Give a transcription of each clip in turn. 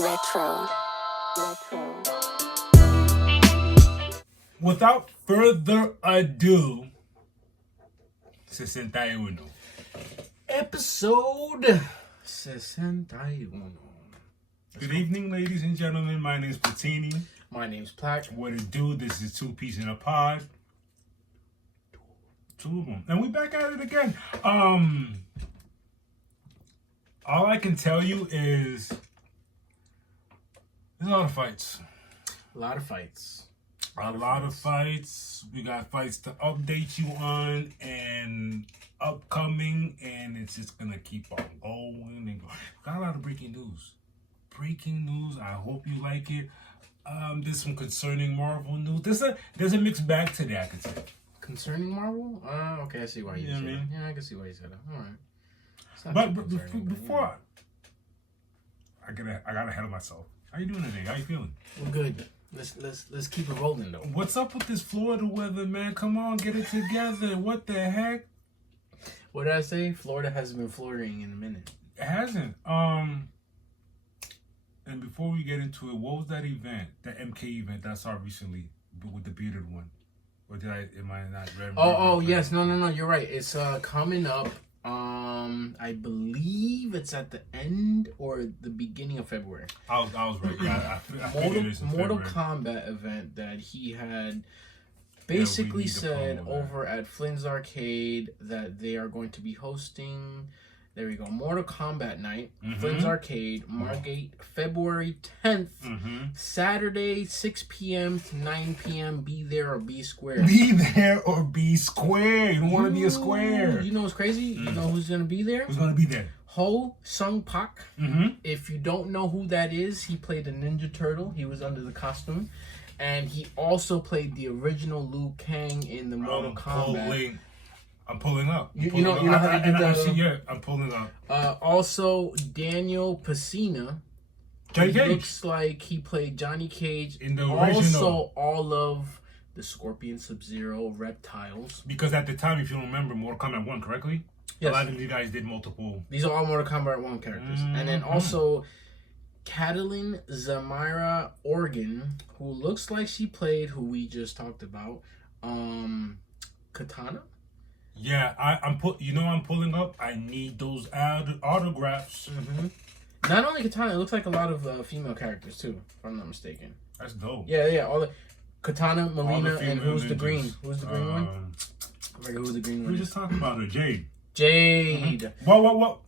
Retro. Without further ado, SESENTA Y UNO. Episode 61. Good evening, ladies and gentlemen. My name is Platini. My name's Plaque. What it do? This is Two Peas in a Pod. Two of them. And we back at it again. All I can tell you is there's a lot of fights. A lot of fights. A lot of fights. We got fights to update you on and upcoming, and it's just gonna keep on going and going. Got a lot of breaking news. I hope you like it. There's some concerning Marvel news. There's a mixed bag today, I could say. Concerning Marvel? Okay, I see why you said that. Yeah, I can see why you said that. All right. But before I got ahead of myself. How you doing today? How you feeling? We're good. Let's keep it rolling though. What's up with this Florida weather, man? Come on, get it together. What the heck? What did I say? Florida hasn't been Floridaing in a minute. It hasn't. And before we get into it, what was that event, the MK event that I saw recently with the bearded one? Or am I not ready? Oh, yes. No. You're right. It's coming up. I believe it's at the end or the beginning of February. I was right. Yeah, I figured it's in Mortal February. Kombat event that he had basically said over at Flynn's Arcade that they are going to be hosting. There we go. Mortal Kombat night, Flynn's Arcade, Margate, February 10th, Saturday, 6 p.m. to 9 p.m. Be there or be square. Be there or be square. You don't want to be a square. You know what's crazy? You know who's going to be there? Who's going to be there? Ho Sung Pak. If you don't know who that is, he played a Ninja Turtle. He was under the costume. And he also played the original Liu Kang in the Mortal Kombat. I'm pulling up. You know how to do that? Yeah, I'm pulling up. Also, Daniel Pacina. Johnny Cage. Looks like he played Johnny Cage in the original. Also, all of the Scorpion, Sub-Zero, Reptiles. Because at the time, if you remember, Mortal Kombat 1, correctly? Yes. A lot of you guys did multiple. These are all Mortal Kombat 1 characters. And then also, Catalin Zamira Organ, who looks like she played, who we just talked about, Katana. Yeah, I'm pulling up. I need those autographs. Not only Katana, it looks like a lot of female characters too, if I'm not mistaken. That's dope. Yeah. All the Katana, Melina, and who's ninjas. the green? Who's the green one? I forget who the green one We were is. just talking about her, Jade. Jade. What?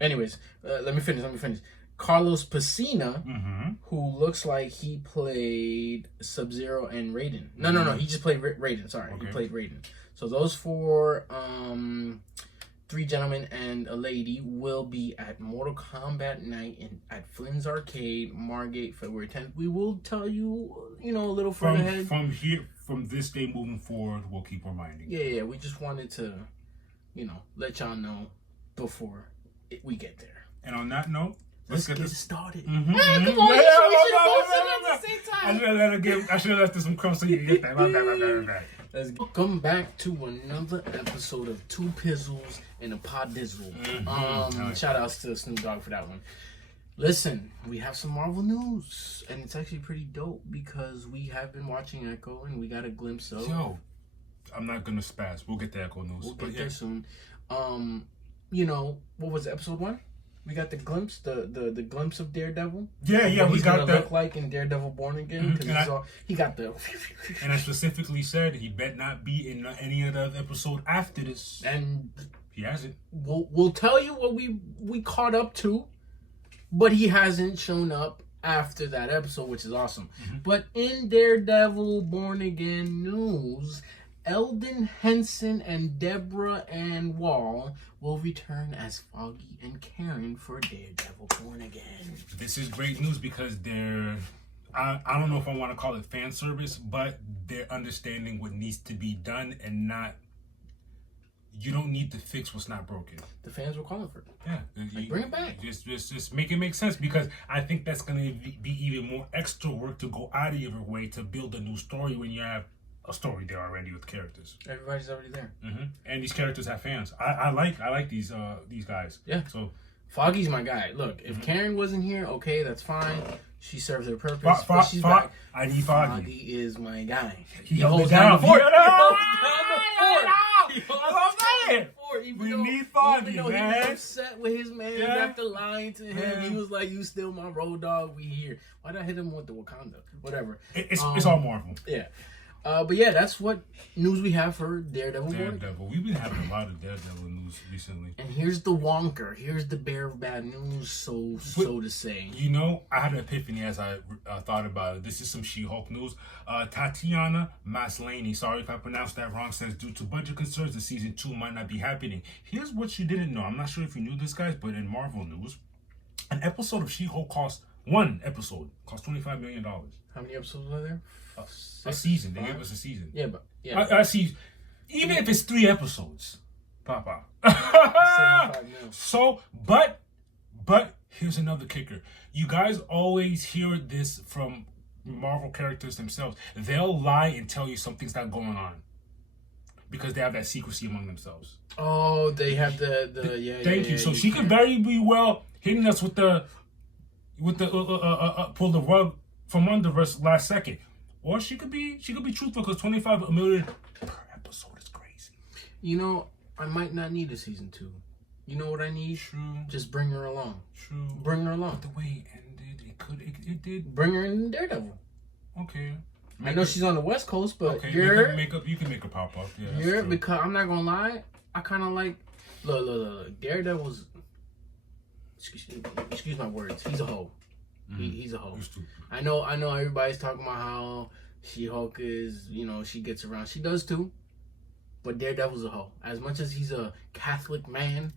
Anyways, let me finish. Carlos Pacina, who looks like he played Sub-Zero and Raiden. No, he just played Raiden. Sorry, okay. He played Raiden. So those four, three gentlemen and a lady will be at Mortal Kombat night at Flynn's Arcade, Margate, February 10th. We will tell you, a little further ahead. From this day moving forward, we'll keep reminding. Yeah. We just wanted to, let y'all know before we get there. And on that note, let's get started. Come on, we should have posted it at the same time. I should have left some crumbs so you can get that. My bad. Let's welcome back to another episode of Two Pizzles and a Pod Dizzle. Shout outs to Snoop Dogg for that one. Listen, we have some Marvel news, and it's actually pretty dope because we have been watching Echo, and we got a glimpse of. Yo, I'm not gonna spaz. We'll get the Echo news. We'll get there soon. What was it, episode 1? We got the glimpse, the glimpse of Daredevil. Yeah, what we he's got gonna that. look like in Daredevil Born Again because he got the. And I specifically said he bet not be in any other episode after this. And he hasn't. We'll tell you what we caught up to, but he hasn't shown up after that episode, which is awesome. But in Daredevil Born Again news, Eldon Henson and Deborah Ann Wall will return as Foggy and Karen for Daredevil Born Again. This is great news because I don't know if I want to call it fan service, but they're understanding what needs to be done and not. You don't need to fix what's not broken. The fans were calling for it. Yeah, bring it back. Just make it make sense because I think that's going to be even more extra work to go out of your way to build a new story when you have a story there already with characters. Everybody's already there. And these characters have fans. I like these guys. Yeah. So Foggy's my guy. Look, if Karen wasn't here, okay, that's fine. She serves her purpose. But she's back. I need Foggy. Foggy is my guy. He holds down the fort. We need Foggy, even though man. He was upset with his man after lying to him. He was like, "You still my road dog. We here." Why did I hit him with the Wakanda? Whatever. It's all Marvel. Yeah. But yeah, that's what news we have for Daredevil. We've been having a lot of Daredevil news recently. And here's the wonker. Here's the bear of bad news, so to say. You know, I had an epiphany as I thought about it. This is some She-Hulk news. Tatiana Maslany, sorry if I pronounced that wrong, says due to budget concerns, the season 2 might not be happening. Here's what you didn't know. I'm not sure if you knew this, guys, but in Marvel news, an episode of She-Hulk one episode cost $25 million. How many episodes are there? A season. They gave us a season. Yeah, but I see. Even if it's 3 episodes, Papa. 75 mil. So, but here's another kicker. You guys always hear this from Marvel characters themselves. They'll lie and tell you something's not going on because they have that secrecy among themselves. Oh, they have the Thank you. So she could very be well hitting us with the pull the rug from under us last second. Or she could be truthful because $25 million per episode is crazy. You know, I might not need a season 2. You know what I need? True. Just bring her along. True. Bring her along. But the way it ended, it did. Bring her in Daredevil. Okay. I know she's on the West Coast, but okay, you can make her pop up. Yeah. Because I'm not gonna lie, I kind of like look. Daredevil's. Excuse my words. He's a hoe. He's a hoe. I know everybody's talking about how She-Hulk is, she gets around. She does too. But Daredevil's a hoe. As much as he's a Catholic man,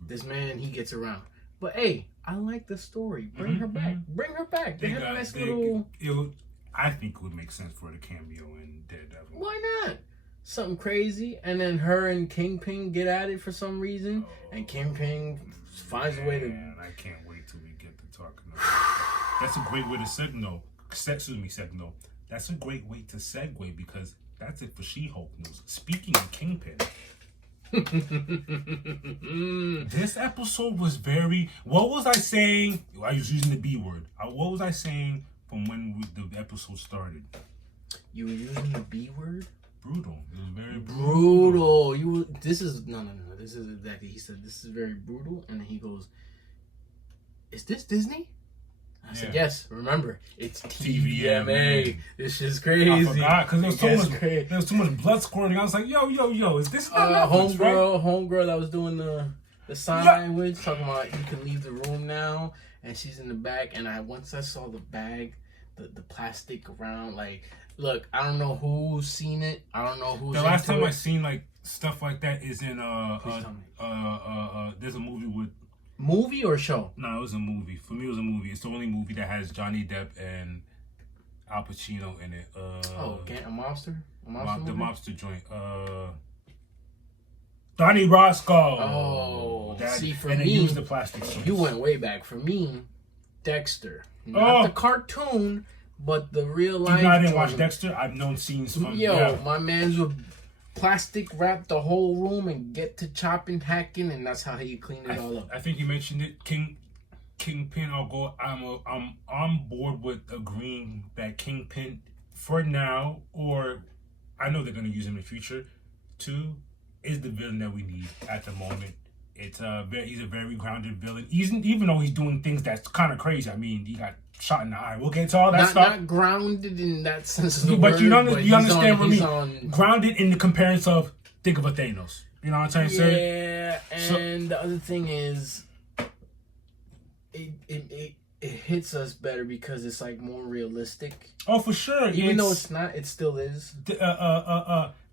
this man, he gets around. But hey, I like the story. Bring her back. Bring her back. They have a nice little... I think it would make sense for the cameo in Daredevil. Why not? Something crazy. And then her and Kingpin get at it for some reason. And Kingpin finds a way to... I can't wait till we get to talking about that. That's a great way to signal. That's a great way to segue because that's it for She-Hulk news. Speaking of Kingpin, this episode was very... What was I saying? I was using the B word. What was I saying from when the episode started? You were using the B word? Brutal. It was very brutal. This is... No. This is exactly... He said, this is very brutal. And then he goes, is this Disney? I said, yes, remember, it's TVMA. This shit's crazy. I forgot, because there was too much blood squirting. I was like, yo, is this homegirl that was doing the sign language, talking about you can leave the room now, and she's in the back, and once I saw the bag, the plastic around, like, look, I don't know who's seen it. I don't know who's the last time I seen, like, stuff like that is in, there's a movie with... Movie or show? No, it was a movie. For me, it was a movie. It's the only movie that has Johnny Depp and Al Pacino in it. A mobster? The mobster joint. Donnie Roscoe. Oh, see, for me, he used the plastic suits. You went way back. For me, Dexter. Not the cartoon, but the real life. I didn't watch Dexter. I've known scenes from... my man's would plastic wrap the whole room and get to chopping, hacking, and that's how he cleaned it all up. I think you mentioned it, Kingpin. I'm on board with agreeing that Kingpin for now, or I know they're gonna use him in the future, too, is the villain that we need at the moment. He's a very grounded villain, even though he's doing things that's kind of crazy. I mean, he got shot in the eye. We'll get to all that stuff. Not grounded in that sense of the but word. You understand what I mean? Grounded in the comparison of, think of a Thanos. You know what I'm trying to say? Yeah, and the other thing is, it hits us better because it's like more realistic. Oh, for sure. Even though it's not, it still is.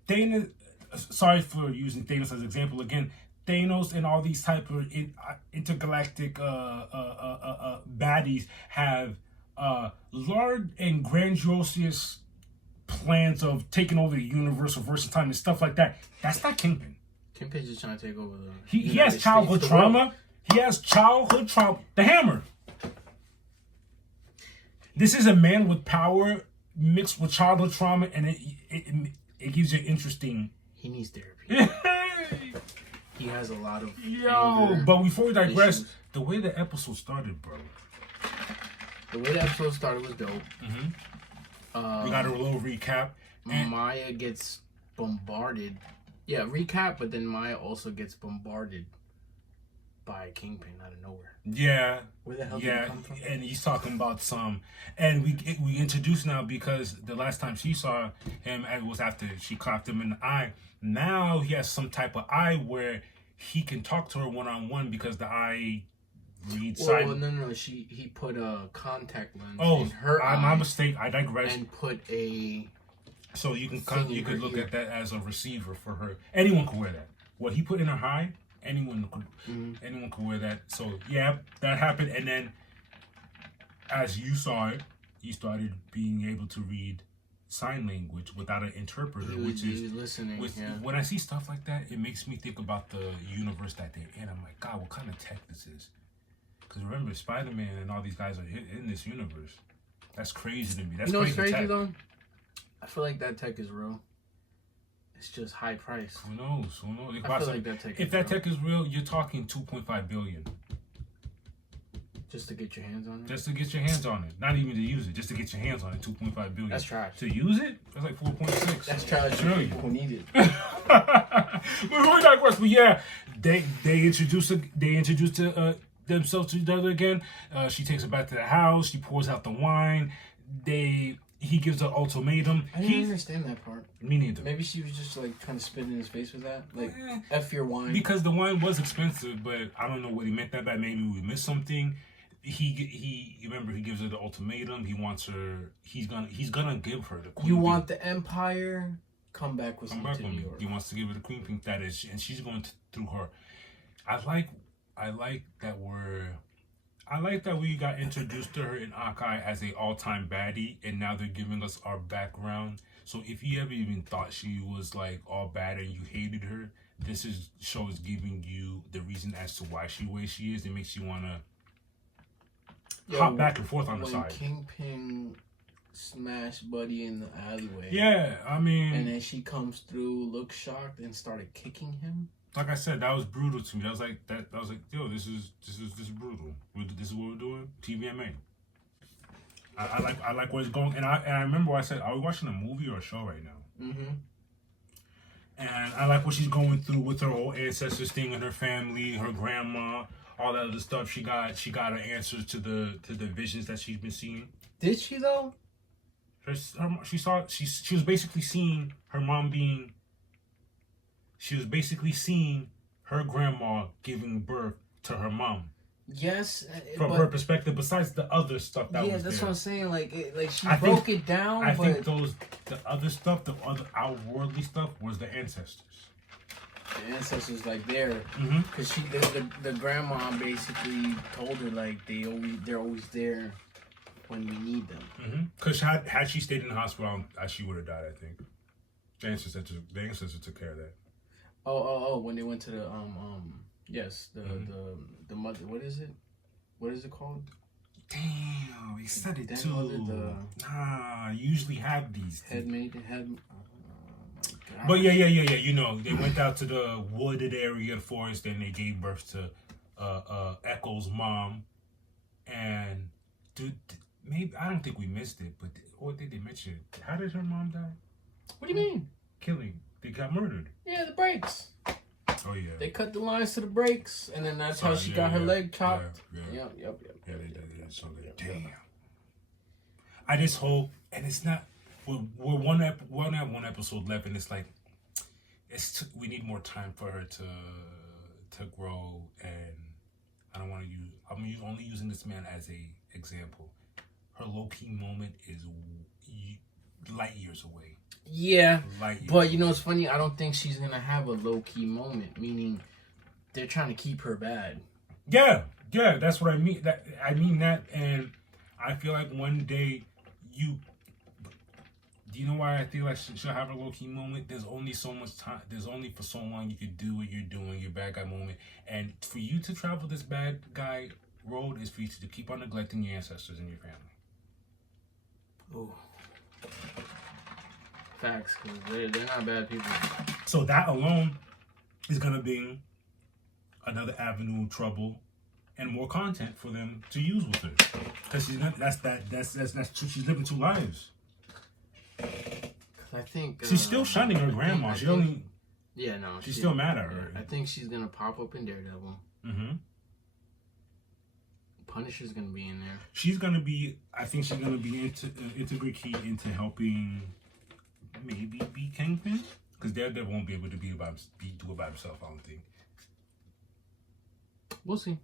Thanos. Sorry for using Thanos as an example again. Thanos and all these type of intergalactic baddies have large and grandiose plans of taking over the universe, reversing time, and stuff like that. That's not Kingpin. Kingpin's just trying to take over the... He has childhood trauma. He has childhood trauma. The Hammer. This is a man with power mixed with childhood trauma, and it gives you interesting... He needs therapy. He has a lot of Yo, but before we digress, issues. the way the episode started, bro. The way the episode started was dope. We got a little recap. And Maya gets bombarded. Yeah, recap, but then Maya also gets bombarded by Kingpin out of nowhere. yeah, Where the hell did he come from? and he's talking about some, and we introduced now because the last time she saw him, it was after she clapped him in the eye. Now he has some type of eye where he can talk to her one-on-one because the eye reads. Well, no. He put a contact lens in her my eye mistake. I digress. and put a. So you can thing you in could her look ear. at that as a receiver for her. Anyone could wear that. What he put in her eye, anyone could wear that. So yeah, that happened, and then as you saw it, he started being able to read sign language without an interpreter, He was listening. Yeah. when I see stuff like that, it makes me think about the universe that they're in. I'm like, God, what kind of tech this is? Because remember, Spider-Man and all these guys are in this universe. That's crazy to me. That's what's crazy crazy tech. though? I feel like that tech is real. It's just high price. Who knows? Who knows? I feel like that tech. If that tech is real, you're talking 2.5 billion just to get your hands on it. just to get your hands on it. Not even to use it, just to get your hands on it. 2.5 billion. That's trash. To use it, that's like 4.6. That's trash. Trillion. People who need it. We're digress, but yeah, they introduce themselves to each other again. She takes her back to the house. She pours out the wine. He gives her ultimatum. I didn't understand that part. Me neither. Maybe she was just like trying to spit in his face with that, like F your wine. Because the wine was expensive, but I don't know what he meant that by. Maybe we missed something. He remember he gives her the ultimatum. He wants her. He's gonna give her the queen. You want the empire? Come back with Come me back to with New me. York. He wants to give her the queen pink that is, and she's going through her. I like that we got introduced to her in Akai as a all-time baddie, and now they're giving us our background. So if you ever even thought she was like all bad and you hated her, this show is giving you the reason as to why she the way she is. It makes you want to hop back and forth on the side. Kingpin smashed Buddy in the alleyway. Yeah, I mean, and then she comes through, looked shocked, and started kicking him. like I said, that was brutal to me. I was like, yo, this is brutal. This is what we're doing. TVMA. I like where it's going, and I remember I said, are we watching a movie or a show right now? Mm-hmm. And I like what she's going through with her whole ancestors thing and her family, her grandma, all that other stuff. She got her answers to the visions that she's been seeing. Did she though? She was basically seeing her mom being. She was basically seeing her grandma giving birth to her mom. Yes, from her perspective. Besides the other stuff that was there. Yeah, that's what I'm saying. Like she broke it down. I think the other stuff, the other outworldly stuff, was the ancestors. The ancestors like there, because the grandma basically told her like they're always there when we need them. Because had she stayed in the hospital, she would have died. I think the ancestors took care of that. Oh! When they went to the yes, the mother. What is it? What is it called? Damn, he said it too. Mother, I usually have these. Head. But yeah. You know, they went out to the wooded area of the forest, and they gave birth to Echo's mom. And dude, maybe I don't think we missed it, but or did they mention it? How did her mom die? What do you mean? Killing. They got murdered. Yeah, the brakes. Oh yeah. They cut the lines to the brakes, and then that's how she got her leg chopped. Yep. Yeah, they did. So damn. I just hope, and it's not. We're one episode left, and it's like, we need more time for her to grow, and I don't want to use. I'm only using this man as a example. Her low key moment is light years away. Yeah, but you know it's funny. I don't think she's gonna have a low key moment. Meaning, they're trying to keep her bad. Yeah, that's what I mean. I mean that, and I feel like one day do you know why I feel like she'll have a low key moment? There's only so much time. There's only for so long you could do what you're doing, your bad guy moment, and for you to travel this bad guy road is for you to keep on neglecting your ancestors and your family. Ooh. Facts, because they're not bad people. So that alone is gonna be another avenue of trouble and more content for them to use with her. Because she's not. That's true. She's living two lives. I think she's still shunning her grandma. She only. Yeah, no. She's still mad at her. I think she's gonna pop up in Daredevil. Mm-hmm. Punisher's gonna be in there. She's gonna be. I think she's gonna be integral key into helping. Maybe be Kingpin, because Daredevil won't be able to do it by himself. I don't think. We'll see.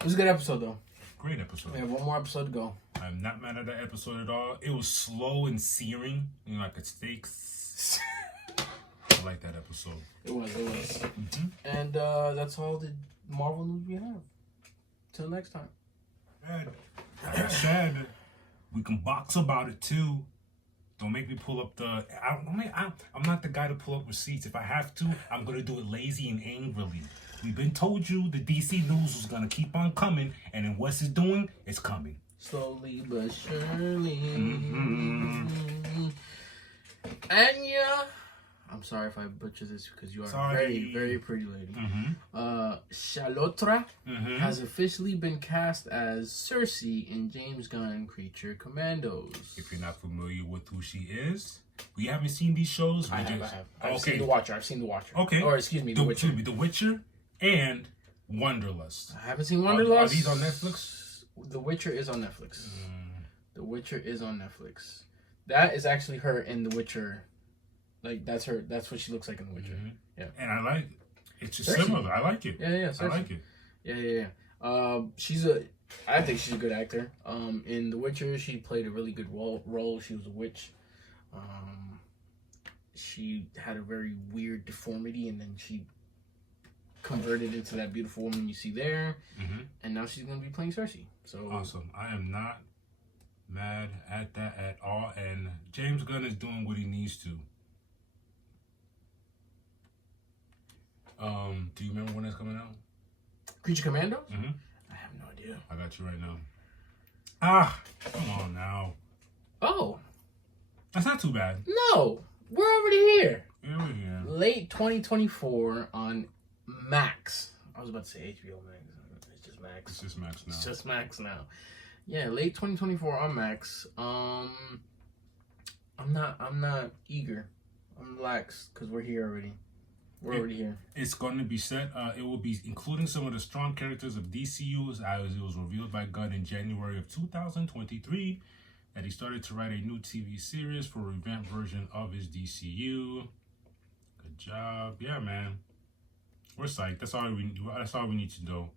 It was a good episode, though. Great episode. We have one more episode to go. I'm not mad at that episode at all. It was slow and searing, like a steak. I like that episode. It was. Mm-hmm. And that's all the Marvel news we have. Till next time. Like I said, we can box about it too. Don't make me pull up the. I'm not the guy to pull up receipts. If I have to, I'm gonna do it lazy and angrily. We've been told you the DC news was gonna keep on coming, and then what's it doing? It's coming. Slowly but surely. Mm-hmm. And yeah, I'm sorry if I butcher this because you are a very, very pretty lady. Mm-hmm. Chalotra has officially been cast as Cersei in James Gunn Creature Commandos. If you're not familiar with who she is, we haven't seen these shows. I have. I've seen The Watcher. Okay. Or excuse me, The Witcher. The Witcher and Wanderlust. I haven't seen Wanderlust. Are these on Netflix? The Witcher is on Netflix. The Witcher is on Netflix. That is actually her in The Witcher. Like, that's her. That's what she looks like in The Witcher. Mm-hmm. Yeah. And I like it's just similar. I like it. Yeah. I like it. Yeah. I think she's a good actor. In The Witcher, she played a really good role. She was a witch. She had a very weird deformity, and then she converted into that beautiful woman you see there. Mm-hmm. And now she's going to be playing Cersei. So awesome. I am not mad at that at all. And James Gunn is doing what he needs to. Do you remember when that's coming out? Creature Commando? Mm-hmm. I have no idea. I got you right now. Come on now. Oh. That's not too bad. No. We're already here. Yeah, we're here. Late 2024 on Max. I was about to say HBO Max. It's just Max. It's just Max now. It's just Max now. Yeah, late 2024 on Max. I'm not eager. I'm relaxed because we're here already. We're already here. It's going to be set. It will be including some of the strong characters of DCU as it was revealed by Gunn in January of 2023 that he started to write a new TV series for a revamped version of his DCU. Good job. Yeah, man. We're psyched. That's all we need to know.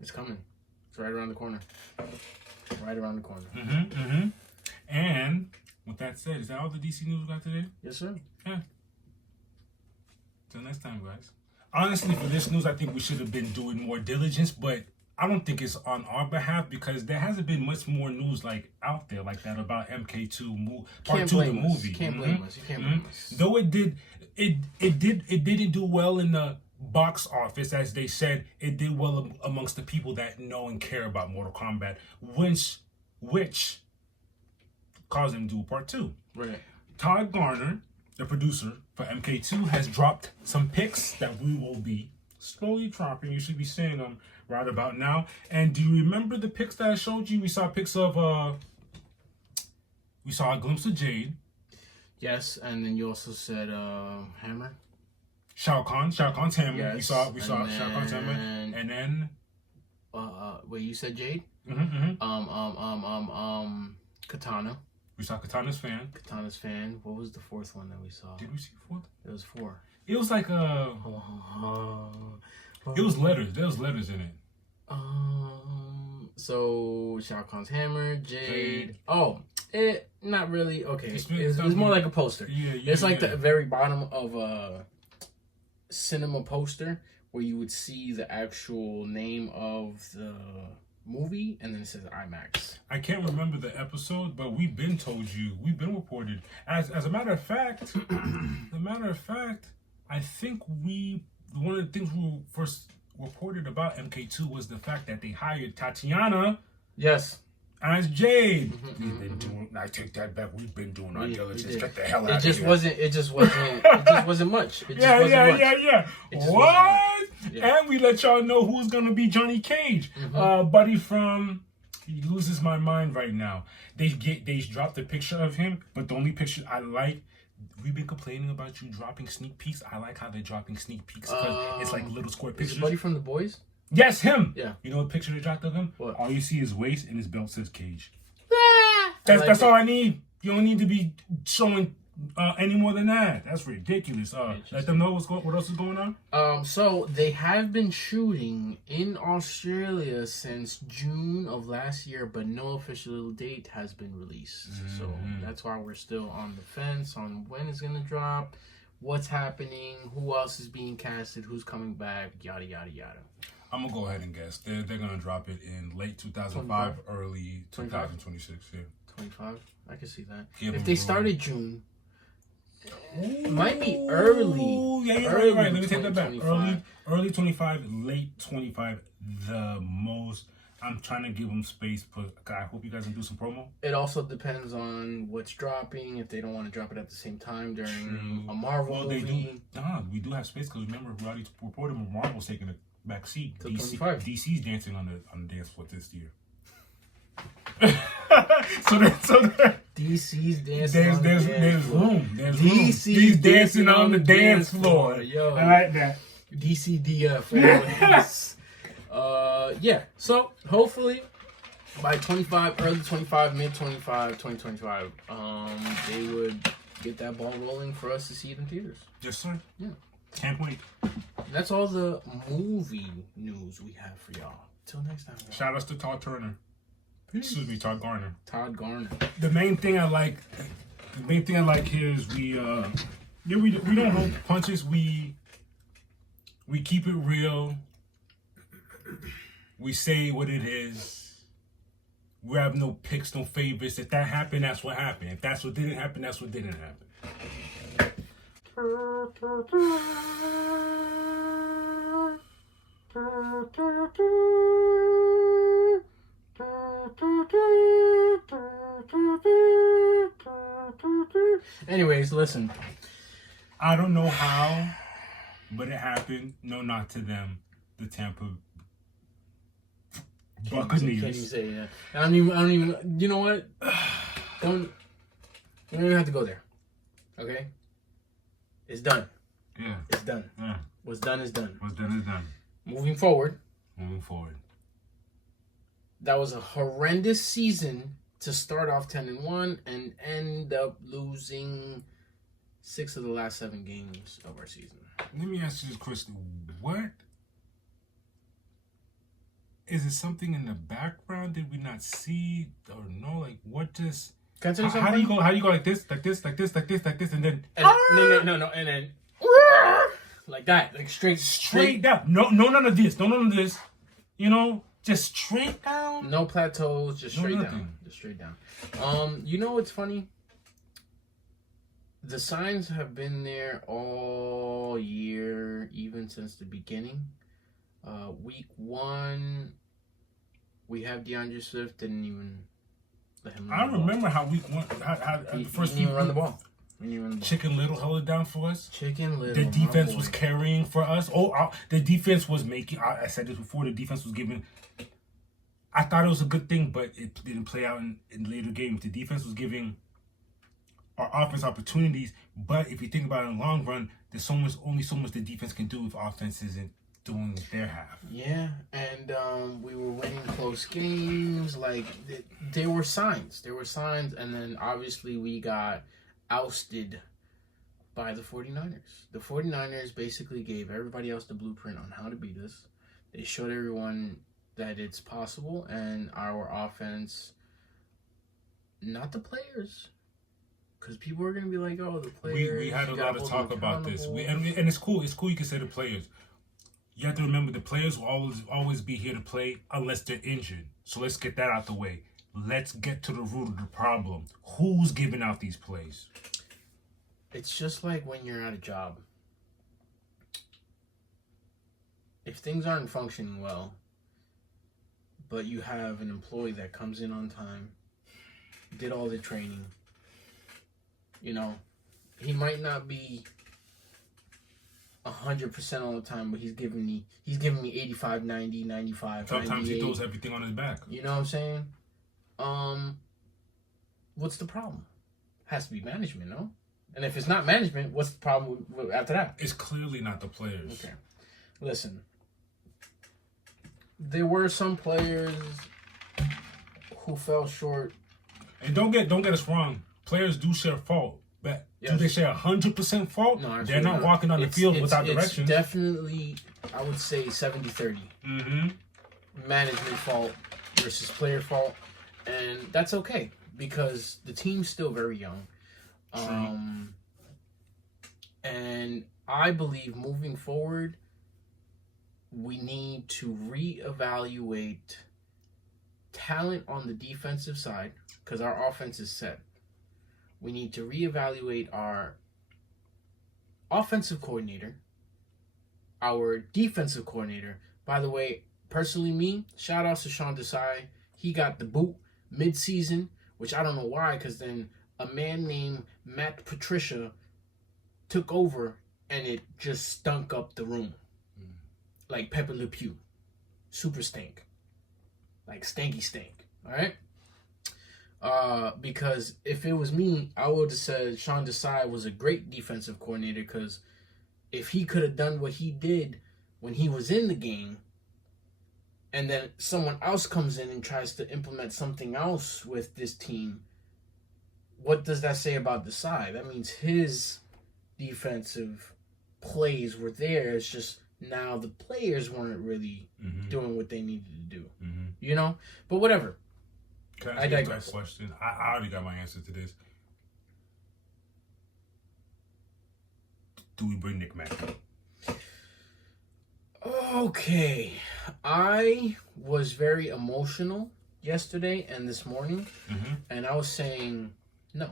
It's coming. It's right around the corner. Right around the corner. And with that said, is that all the DC news we got today? Yes, sir. Yeah. Till next time, guys. Honestly, for this news, I think we should have been doing more diligence, but I don't think it's on our behalf because there hasn't been much more news out there like that about MK2 Part 2 the movie. Can't blame us. You can't blame us. Though it didn't do well in the box office, as they said. It did well amongst the people that know and care about Mortal Kombat, which caused them to do Part 2. Right. Todd Garner, the producer for MK2, has dropped some pics that we will be slowly dropping. You should be seeing them right about now. And do you remember the pics that I showed you? We saw pics of we saw a glimpse of Jade. Yes, and then you also said Hammer. Shao Kahn's Hammer. Yes. We saw Shao Kahn's Hammer. And then wait, you said Jade? Katana. We saw Katana's fan. What was the fourth one that we saw? Did we see fourth? It was 4. It was like it was letters. There was letters in it. So Shao Kahn's Hammer, Jade. Oh, not really. Okay, it's more like a poster. Yeah. It's like the very bottom of a cinema poster where you would see the actual name of the movie and then it says IMAX. I can't remember the episode, but we've been reported. As a matter of fact, I think one of the things we first reported about MK2 was the fact that they hired Tatiana. Yes. As Jade. We've been doing. I take that back. We've been doing our diligence. Get the hell out of here. It just wasn't much. Yeah. What? Yeah. And we let y'all know who's gonna be Johnny Cage. Buddy from. He loses my mind right now. They dropped a picture of him, but the only picture I like. We've been complaining about you dropping sneak peeks. I like how they're dropping sneak peeks because it's like little square pictures. Is Buddy from The Boys? Yes, him. Yeah. You know what picture they dropped of him? What? All you see is waist and his belt says Cage. That's all I need. You don't need to be showing any more than that. That's ridiculous. Let them know what else is going on. So they have been shooting in Australia since June of last year, but no official date has been released. So that's why we're still on the fence on when it's gonna drop, what's happening, who else is being casted, who's coming back, yada yada yada. I'm gonna go ahead and guess they're gonna drop it in late 2005, early 2026. Yeah. 25. I can see that. If they started June. It might be early. Yeah, you're right. Let me take that back. Early 25, late 25. The most. I'm trying to give them space, but I hope you guys can do some promo. It also depends on what's dropping. If they don't want to drop it at the same time during a Marvel movie. They do. Nah, we do have space because remember we already reported Marvel's taking a back seat. DC's dancing on the dance floor this year. so DC's dancing. There's room. DC's dancing on the dance floor. Yo, I like that. DCDF. Yeah. So hopefully by 25, early 25, mid 25, 2025, they would get that ball rolling for us to see it in theaters. Yes, sir. Yeah. Can't wait. That's all the movie news we have for y'all. Till next time. Shout outs to Todd Turner. Excuse me, Todd Garner. Todd Garner. The main thing I like here is we don't hold punches. We keep it real. We say what it is. We have no picks, no favorites. If that happened, that's what happened. If that's what didn't happen, that's what didn't happen. Anyways, listen. I don't know how, but it happened. No, not to them. The Tampa Buccaneers. Can't even say that. I don't even. You know what? You don't even have to go there. Okay. It's done. Yeah. It's done. Yeah. What's done is done. What's done is done. Moving forward. That was a horrendous season to start off 10-1 and end up losing 6 of the last 7 games of our season. Let me ask you this question. What? Is it something in the background? Did we not see or no? Like, what just... Can I tell you something? How do you go like this, and then... No, and then... Like that. Like straight down. No, none of this. You know, just straight down. No plateaus, just straight down. Just straight down. You know what's funny? The signs have been there all year, even since the beginning. Week 1, we have DeAndre Swift didn't even let him run the ball. I remember how week 1, how the first didn't even run the ball. Chicken Little held it down for us. Chicken Little. The defense was carrying for us. The defense was making. I said this before. The defense was giving. I thought it was a good thing, but it didn't play out in later games. The defense was giving our offense opportunities, but if you think about it in the long run, there's only so much the defense can do if offense isn't doing their half. Yeah, and we were winning close games. Like there were signs, and then obviously we got ousted by the 49ers. The 49ers basically gave everybody else the blueprint on how to beat us. They showed everyone that it's possible, and our offense, not the players, because people are going to be like, oh, the players. We had a lot of talk about this. And it's cool. It's cool you can say the players. You have to remember the players will always be here to play unless they're injured. So let's get that out the way. Let's get to the root of the problem. Who's giving out these plays? It's just like when you're at a job. If things aren't functioning well, but you have an employee that comes in on time, did all the training. You know, he might not be 100% all the time, but he's giving me 85, 90, 95, Sometimes 98. he throws everything on his back. You know what I'm saying? What's the problem? Has to be management, no? And if it's not management, what's the problem after that? It's clearly not the players. Okay. Listen. There were some players who fell short. And don't get us wrong. Players do share fault. But do they share 100% fault? No, they're not walking on the field without direction. It's definitely, I would say, 70-30. Mm-hmm. Management fault versus player fault. And that's okay because the team's still very young. And I believe moving forward, we need to reevaluate talent on the defensive side because our offense is set. We need to reevaluate our offensive coordinator, our defensive coordinator. By the way, personally, me, shout outs to Sean Desai. He got the boot mid-season, which I don't know why, because then a man named Matt Patricia took over and it just stunk up the room. Like Pepe Le Pew. Super stink. Like stanky stink. All right? Because if it was me, I would have said Sean Desai was a great defensive coordinator because if he could have done what he did when he was in the game and then someone else comes in and tries to implement something else with this team, what does that say about Desai? That means his defensive plays were there. It's just now the players weren't really doing what they needed to do. You know? But whatever. Can I digress. That question? I already got my answer to this. Do we bring Nick Mack? Okay. I was very emotional yesterday and this morning, and I was saying no.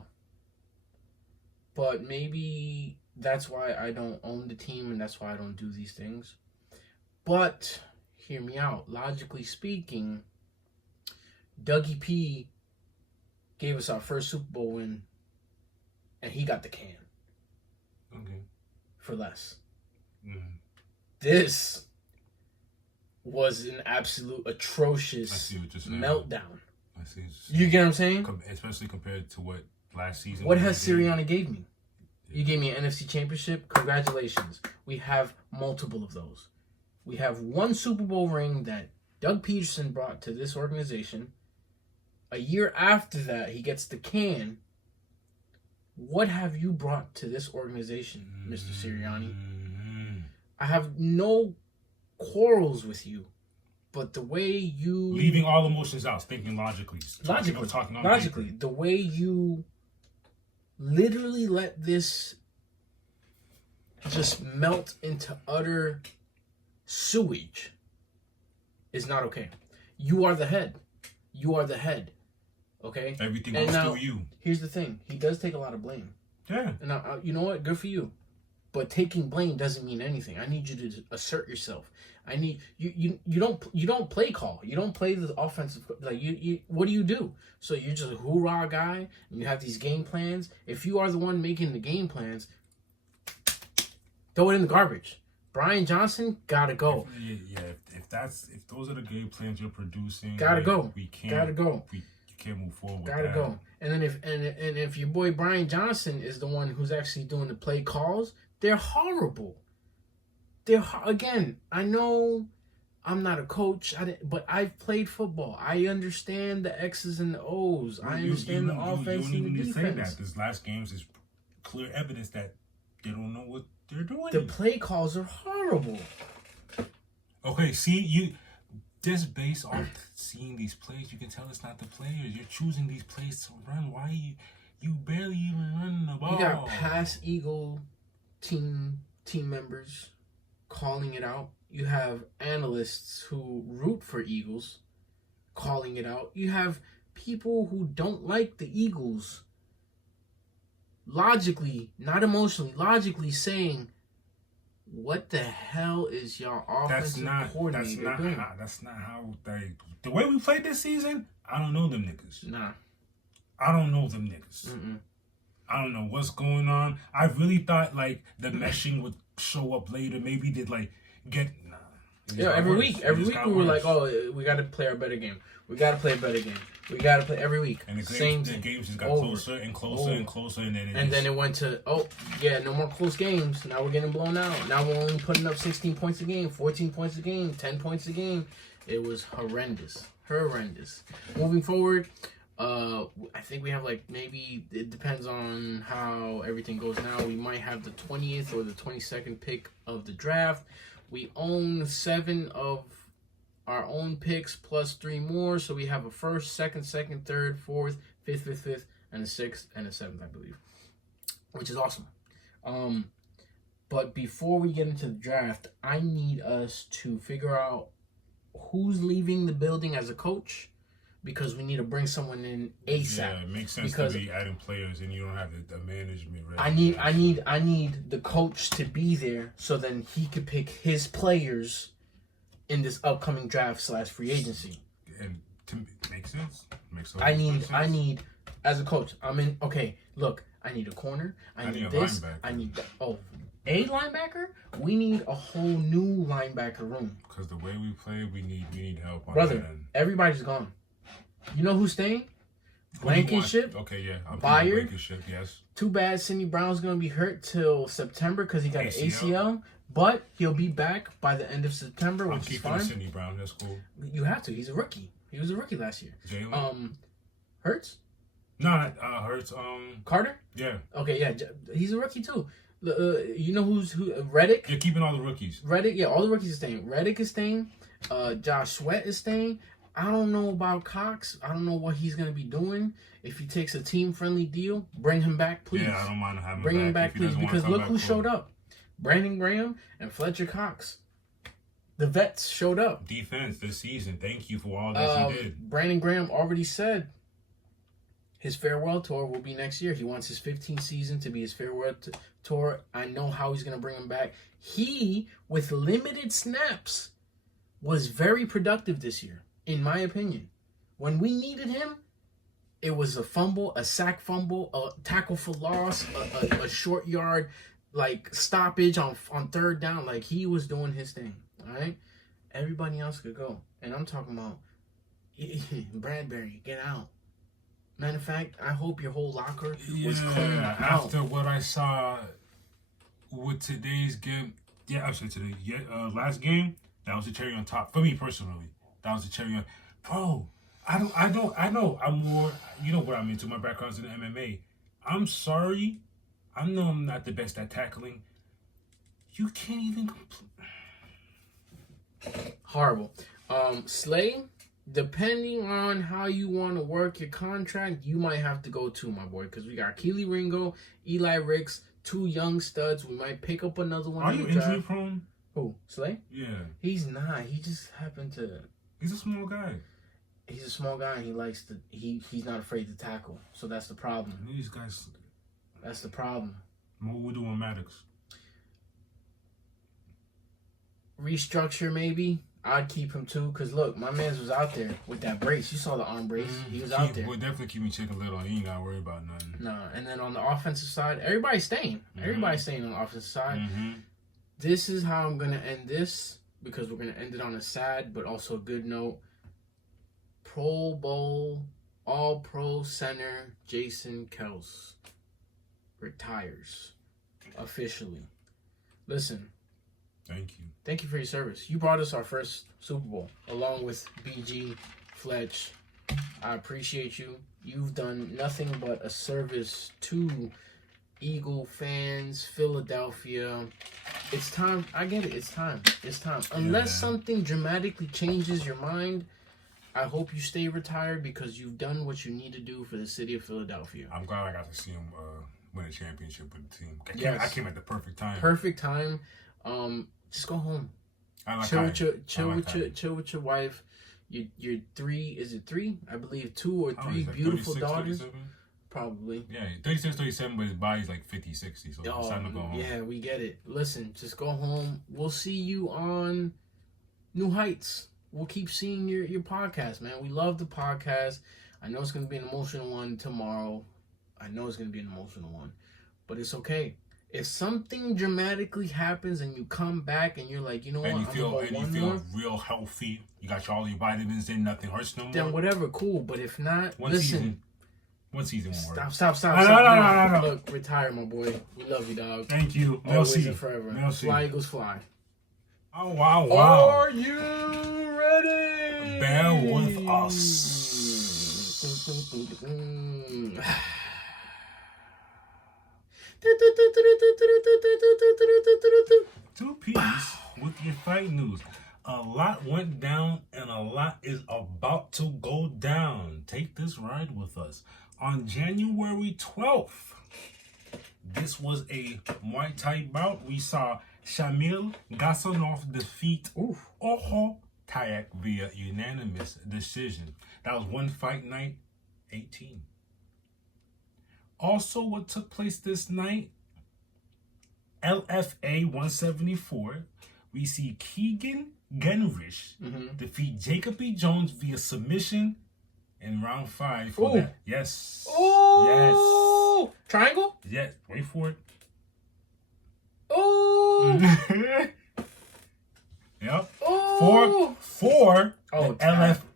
But maybe that's why I don't own the team and that's why I don't do these things. But hear me out. Logically speaking, Dougie P gave us our first Super Bowl win, and he got the can. Okay. For less. This was an absolute atrocious meltdown. I see. You get what I'm saying? Especially compared to what last season. What has Sirianni gave me? You gave me an NFC Championship. Congratulations. We have multiple of those. We have one Super Bowl ring that Doug Peterson brought to this organization. A year after that, he gets the can. What have you brought to this organization, Mr. Sirianni? I have no quarrels with you, but the way you... Leaving all emotions out, thinking logically. Logically. The way you literally let this just melt into utter sewage is not okay. You are the head. You are the head. Okay? Everything goes through you. Here's the thing. He does take a lot of blame. Yeah. And now, you know what? Good for you. But taking blame doesn't mean anything. I need you to assert yourself. I need you don't play call. You don't play the offensive, like you what do? So you're just a hoorah guy and you have these game plans. If you are the one making the game plans, throw it in the garbage. Brian Johnson gotta go. If those are the game plans you're producing, gotta go. We can't move forward. Gotta go. And then if your boy Brian Johnson is the one who's actually doing the play calls, they're horrible. Again, I know I'm not a coach, but I've played football. I understand the X's and the O's. I understand the offense and the defense. You don't even need to say that. This last games is clear evidence that they don't know what they're doing. The play calls are horrible. Okay, see, just based on seeing these plays, you can tell it's not the players. You're choosing these plays to run. Why you barely even running the ball? You got past Eagle team members calling it out. You have analysts who root for Eagles calling it out. You have people who don't like the Eagles logically, not emotionally, logically saying, what the hell is y'all offensive coordinator doing? That's not how they. The way we played this season, I don't know them niggas. Nah. I don't know them niggas. I don't know what's going on. I really thought like the meshing would show up later. Maybe they'd like get. Nah. Yeah, every week we were like, oh, we got to play our better game. We got to play a better game. We got to play every week. And the games just got closer and closer and closer, and then it went to no more close games. Now we're getting blown out. Now we're only putting up 16 points a game, 14 points a game, 10 points a game. It was horrendous. Moving forward, I think we have like maybe it depends on how everything goes now. We might have the 20th or the 22nd pick of the draft. We own 7 of our own picks plus 3 more, so we have a first, second, third, fourth, fifth, and a 6th and a 7th, I believe, which is awesome. But before we get into the draft, I need us to figure out who's leaving the building as a coach, because we need to bring someone in ASAP. Yeah, it makes sense to be adding players and you don't have the management. I need the coach to be there so then he could pick his players in this upcoming draft / free agency. And to make sense. I need as a coach. Look, I need a corner. I need this. Linebacker. I need a linebacker. We need a whole new linebacker room. Because the way we play, we need help on Brother, that end. everybody's gone. You know who's staying? Blankenship. Okay, yeah. Bayard. Blankenship, yes. Too bad Sidney Brown's going to be hurt till September because he got an ACL. But he'll be back by the end of September, which is fine. I'm keeping Sidney Brown. That's cool. You have to. He's a rookie. He was a rookie last year. Jalen? Hurts? No, not Hurts. Carter? Yeah. Okay, yeah. He's a rookie too. You know who? Reddick? You're keeping all the rookies. Reddick, yeah. All the rookies are staying. Reddick is staying. Josh Sweat is staying. I don't know about Cox. I don't know what he's going to be doing. If he takes a team-friendly deal, bring him back, please. Yeah, I don't mind having him back. Bring him back, please, because look who showed up. Brandon Graham and Fletcher Cox. The vets showed up. Defense this season. Thank you for all that you did. Brandon Graham already said his farewell tour will be next year. He wants his 15th season to be his farewell tour. I know how he's going to bring him back. He, with limited snaps, was very productive this year, in my opinion. When we needed him, it was a fumble, a sack fumble, a tackle for loss, a short yard, like stoppage on third down. Like, he was doing his thing, all right? Everybody else could go. And I'm talking about Bradbury, get out. Matter of fact, I hope your whole locker was clean out. After what I saw with today's game, last game, that was a cherry on top. For me personally, that was a cherry on. Bro, I know I'm more, you know what I'm into. My background's in MMA. I'm sorry. I know I'm not the best at tackling. You can't even. Horrible. Slay, depending on how you want to work your contract, you might have to go too, my boy, because we got Keely Ringo, Eli Ricks, 2 young studs. We might pick up another one. Are you injury prone? Who? Slay? Yeah. He's not. He just happened to. He's a small guy. He's a small guy. And he likes to. He's not afraid to tackle. So that's the problem. These guys. That's the problem. What we do with Maddox? Restructure maybe. I'd keep him too, because look, my man was out there with that brace. You saw the arm brace. He was out there. We'll definitely keep me Chicken Little. He ain't got to worry about nothing. Nah, and then on the offensive side, everybody's staying. Everybody's staying on the offensive side. This is how I'm going to end this, because we're going to end it on a sad but also a good note. Pro Bowl, All-Pro center Jason Kels retires officially. Listen. Thank you. Thank you for your service. You brought us our first Super Bowl, along with BG, Fletch. I appreciate you. You've done nothing but a service to Eagle fans, Philadelphia. It's time. I get it. It's time. It's time. Unless something dramatically changes your mind, I hope you stay retired, because you've done what you need to do for the city of Philadelphia. I'm glad I got to see him win a championship with the team. I came at the perfect time. Perfect time. Just go home. Chill with your wife. Your 3, is it 3? I believe 2 or 3 beautiful daughters. Probably. Yeah, 36, 37, but his body's like 50, 60, so it's time to go home. Yeah, we get it. Listen, just go home. We'll see you on New Heights. We'll keep seeing your podcast, man. We love the podcast. I know it's going to be an emotional one tomorrow. But it's okay. If something dramatically happens and you come back and you're like, you know what, and you feel real healthy, you got all your vitamins in, nothing hurts no more. Then whatever, cool. But if not, one season won't work. Stop. No. Look, retire, my boy. We love you, dog. Thank you. Always and forever. Fly, Eagles, fly. Oh, wow. Are you ready? Bear with us. Two P's with your fight news. A lot went down and a lot is about to go down. Take this ride with us. On January 12th, this was a Muay Thai bout. We saw Shamil Gasanov defeat Oho Tayak via unanimous decision. That was one fight night 18. Also, what took place this night, LFA 174, we see Keegan Genrich defeat Jacob B. Jones via submission in round 5. For that. Yes. Oh! Yes. Triangle? Yes. Wait for it. Oh! Yep. Oh! For the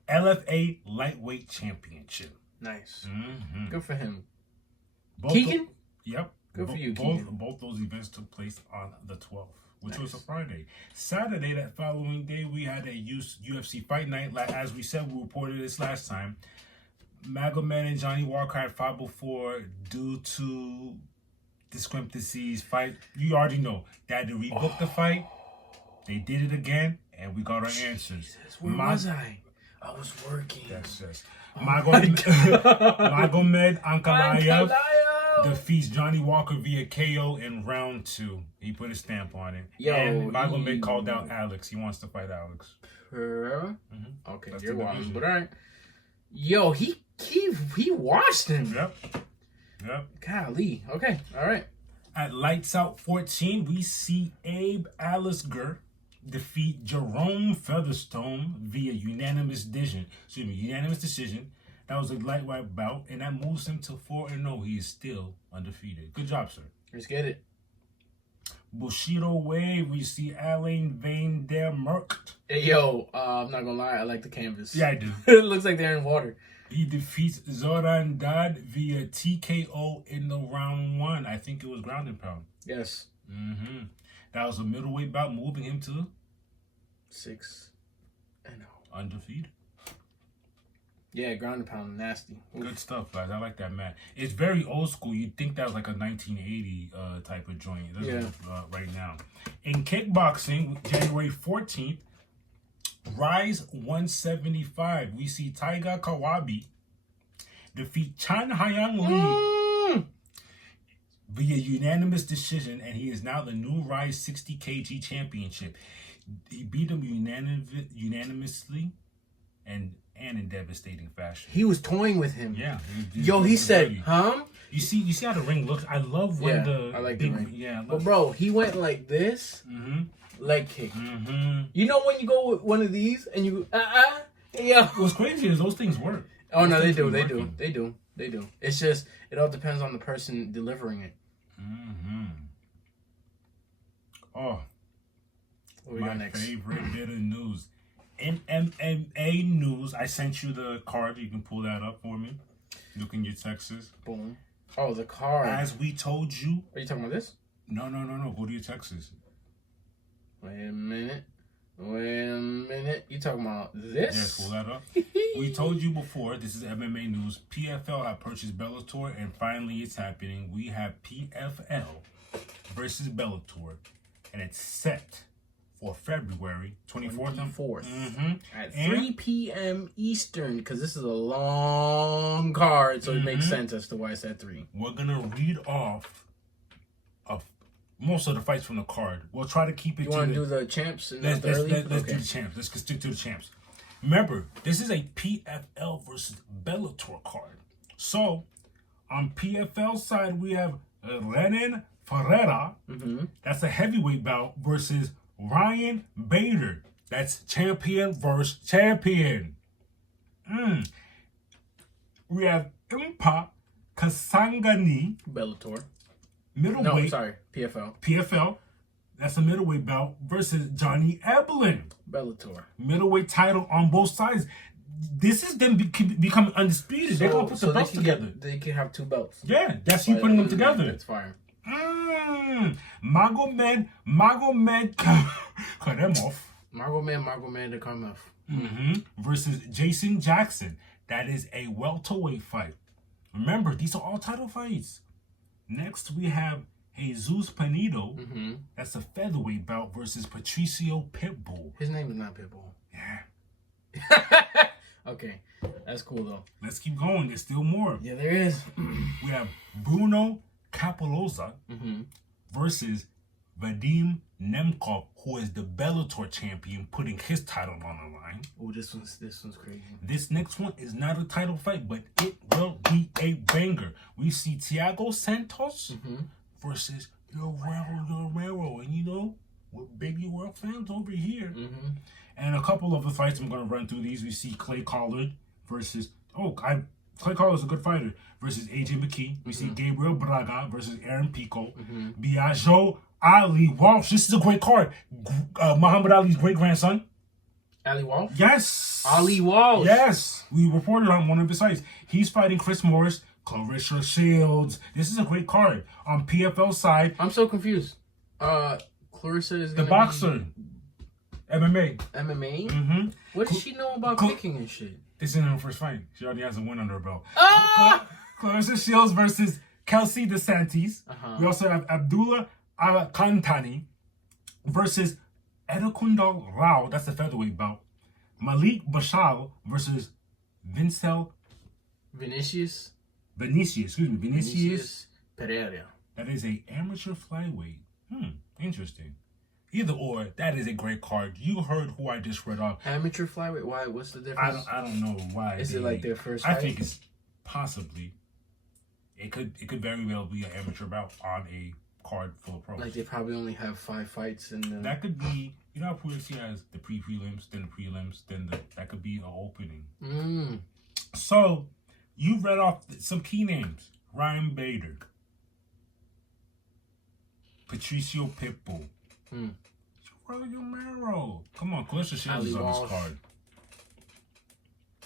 LFA lightweight championship. Nice. Good for him. Keegan? Yep. Good for you, Keegan. Both those events took place on the 12th, which was a Friday. Saturday, that following day, we had a UFC fight night. Like, as we said, we reported this last time. Magomed and Johnny Walker had fought before due to discrepancies. Fight, you already know. They had to rebook the fight. They did it again, and we got our answers. Where was I? I was working. Yes. Magomed Ankalaev defeats Johnny Walker via KO in round 2. He put a stamp on it. And Magomed called out Alex. He wants to fight Alex. Okay, you're wild. But all right. Yo, he washed him. Yep. Golly. Okay, all right. At Lights Out 14, we see Abe Alisger defeat Jerome Featherstone via unanimous decision. That was a lightweight bout, and that moves him to 4-0. He is still undefeated. Good job, sir. Let's get it. Bushido Way, we see Alain Van der Merkt. Hey, yo, I'm not gonna lie, I like the canvas. Yeah, I do. It looks like they're in water. He defeats Zoran Dad via TKO in the round 1. I think it was ground and pound. Yes. That was a middleweight bout, moving him to 6-0. Undefeated. Yeah, ground and pound, nasty. Good stuff, guys. I like that, man. It's very old school. You'd think that was like a 1980 type of joint. Right now. In kickboxing, January 14th, Rise 175. We see Taiga Kawabi defeat Chan Hyang Lee via unanimous decision, and he is now the new Rise 60 kg championship. He beat him unanimously and in devastating fashion. He was toying with him. Yeah. He said, huh? You see how the ring looks? I love when I like the ring. Yeah. But bro, he went like this, leg kick. You know when you go with one of these and you yeah. What's crazy is those things work. Oh no, they do. It's just it all depends on the person delivering it. Oh, what we got next? Favorite bit of news. In MMA news, I sent you the card. You can pull that up for me. Look in your texts. Boom. Oh, the card. As we told you. Are you talking about this? No. Go to your texts. Wait a minute. You talking about this? Yes, pull that up. We told you before, this is MMA news. PFL had purchased Bellator, and finally it's happening. We have PFL versus Bellator, and it's set for February 24th. At 3 p.m. Eastern, because this is a long card, so it makes sense as to why it's at 3. We're going to read off most of the fights from the card. We'll try to keep it. You want to do the champs? Let's do the champs. Let's stick to the champs. Remember, this is a PFL versus Bellator card. So, On PFL side, we have Renan Ferreira. That's a heavyweight bout versus Ryan Bader. That's champion versus champion. We have Impa Kasangani. Bellator. Middleweight. No, sorry. PFL. PFL. That's a middleweight bout versus Johnny Eblin. Bellator. Middleweight title on both sides. This is them becoming undisputed. They're going to put the belts together. They can have two belts. Yeah, that's you putting them together. That's fire. Magomed, cut them off. Magomed to come off. Versus Jason Jackson. That is a welterweight fight. Remember, these are all title fights. Next, we have Jesus Pinedo. That's a featherweight bout versus Patricio Pitbull. His name is not Pitbull. Yeah. Okay, that's cool though. Let's keep going. There's still more. Yeah, there is. We have Bruno Capoloza versus Vadim Nemkov, who is the Bellator champion, putting his title on the line. Oh, this one's crazy. This next one is not a title fight, but it will be a banger. We see Thiago Santos versus Guerrero, and you know, we're big World fans over here. And a couple of the fights I'm going to run through these. We see Clay Collard versus Clay Collard is a good fighter versus AJ McKee. We see Gabriel Braga versus Aaron Pico. Biagio Ali Walsh. This is a great card. Muhammad Ali's great grandson. Ali Walsh? Yes. Ali Walsh. Yes. We reported on one of his fights. He's fighting Chris Morris, Clarissa Shields. This is a great card. On PFL side. I'm so confused. Clarissa is the boxer. MMA. MMA? What does she know about kicking and shit? This isn't her first fight. She already has a win under her belt. Clarissa Shields versus Kelsey DeSantis. We also have Abdullah Alakantani versus Edakunda Rao. That's the featherweight bout. Malik Bashal versus Vinicius Pereira. That is a amateur flyweight. Interesting. Either or, that is a great card. You heard who I just read off. Amateur flyweight? Why? What's the difference? I don't know why. Is it like their first I fight? think it's possibly. It could very well be an amateur bout on a card full of pros. Like they probably only have 5 fights in the... That could be, you know how UFC has the pre-prelims, then the prelims, then that could be an opening. So, you read off some key names. Ryan Bader. Patricio Pitbull. Romero. Come on, Clarissa Shields is on this card.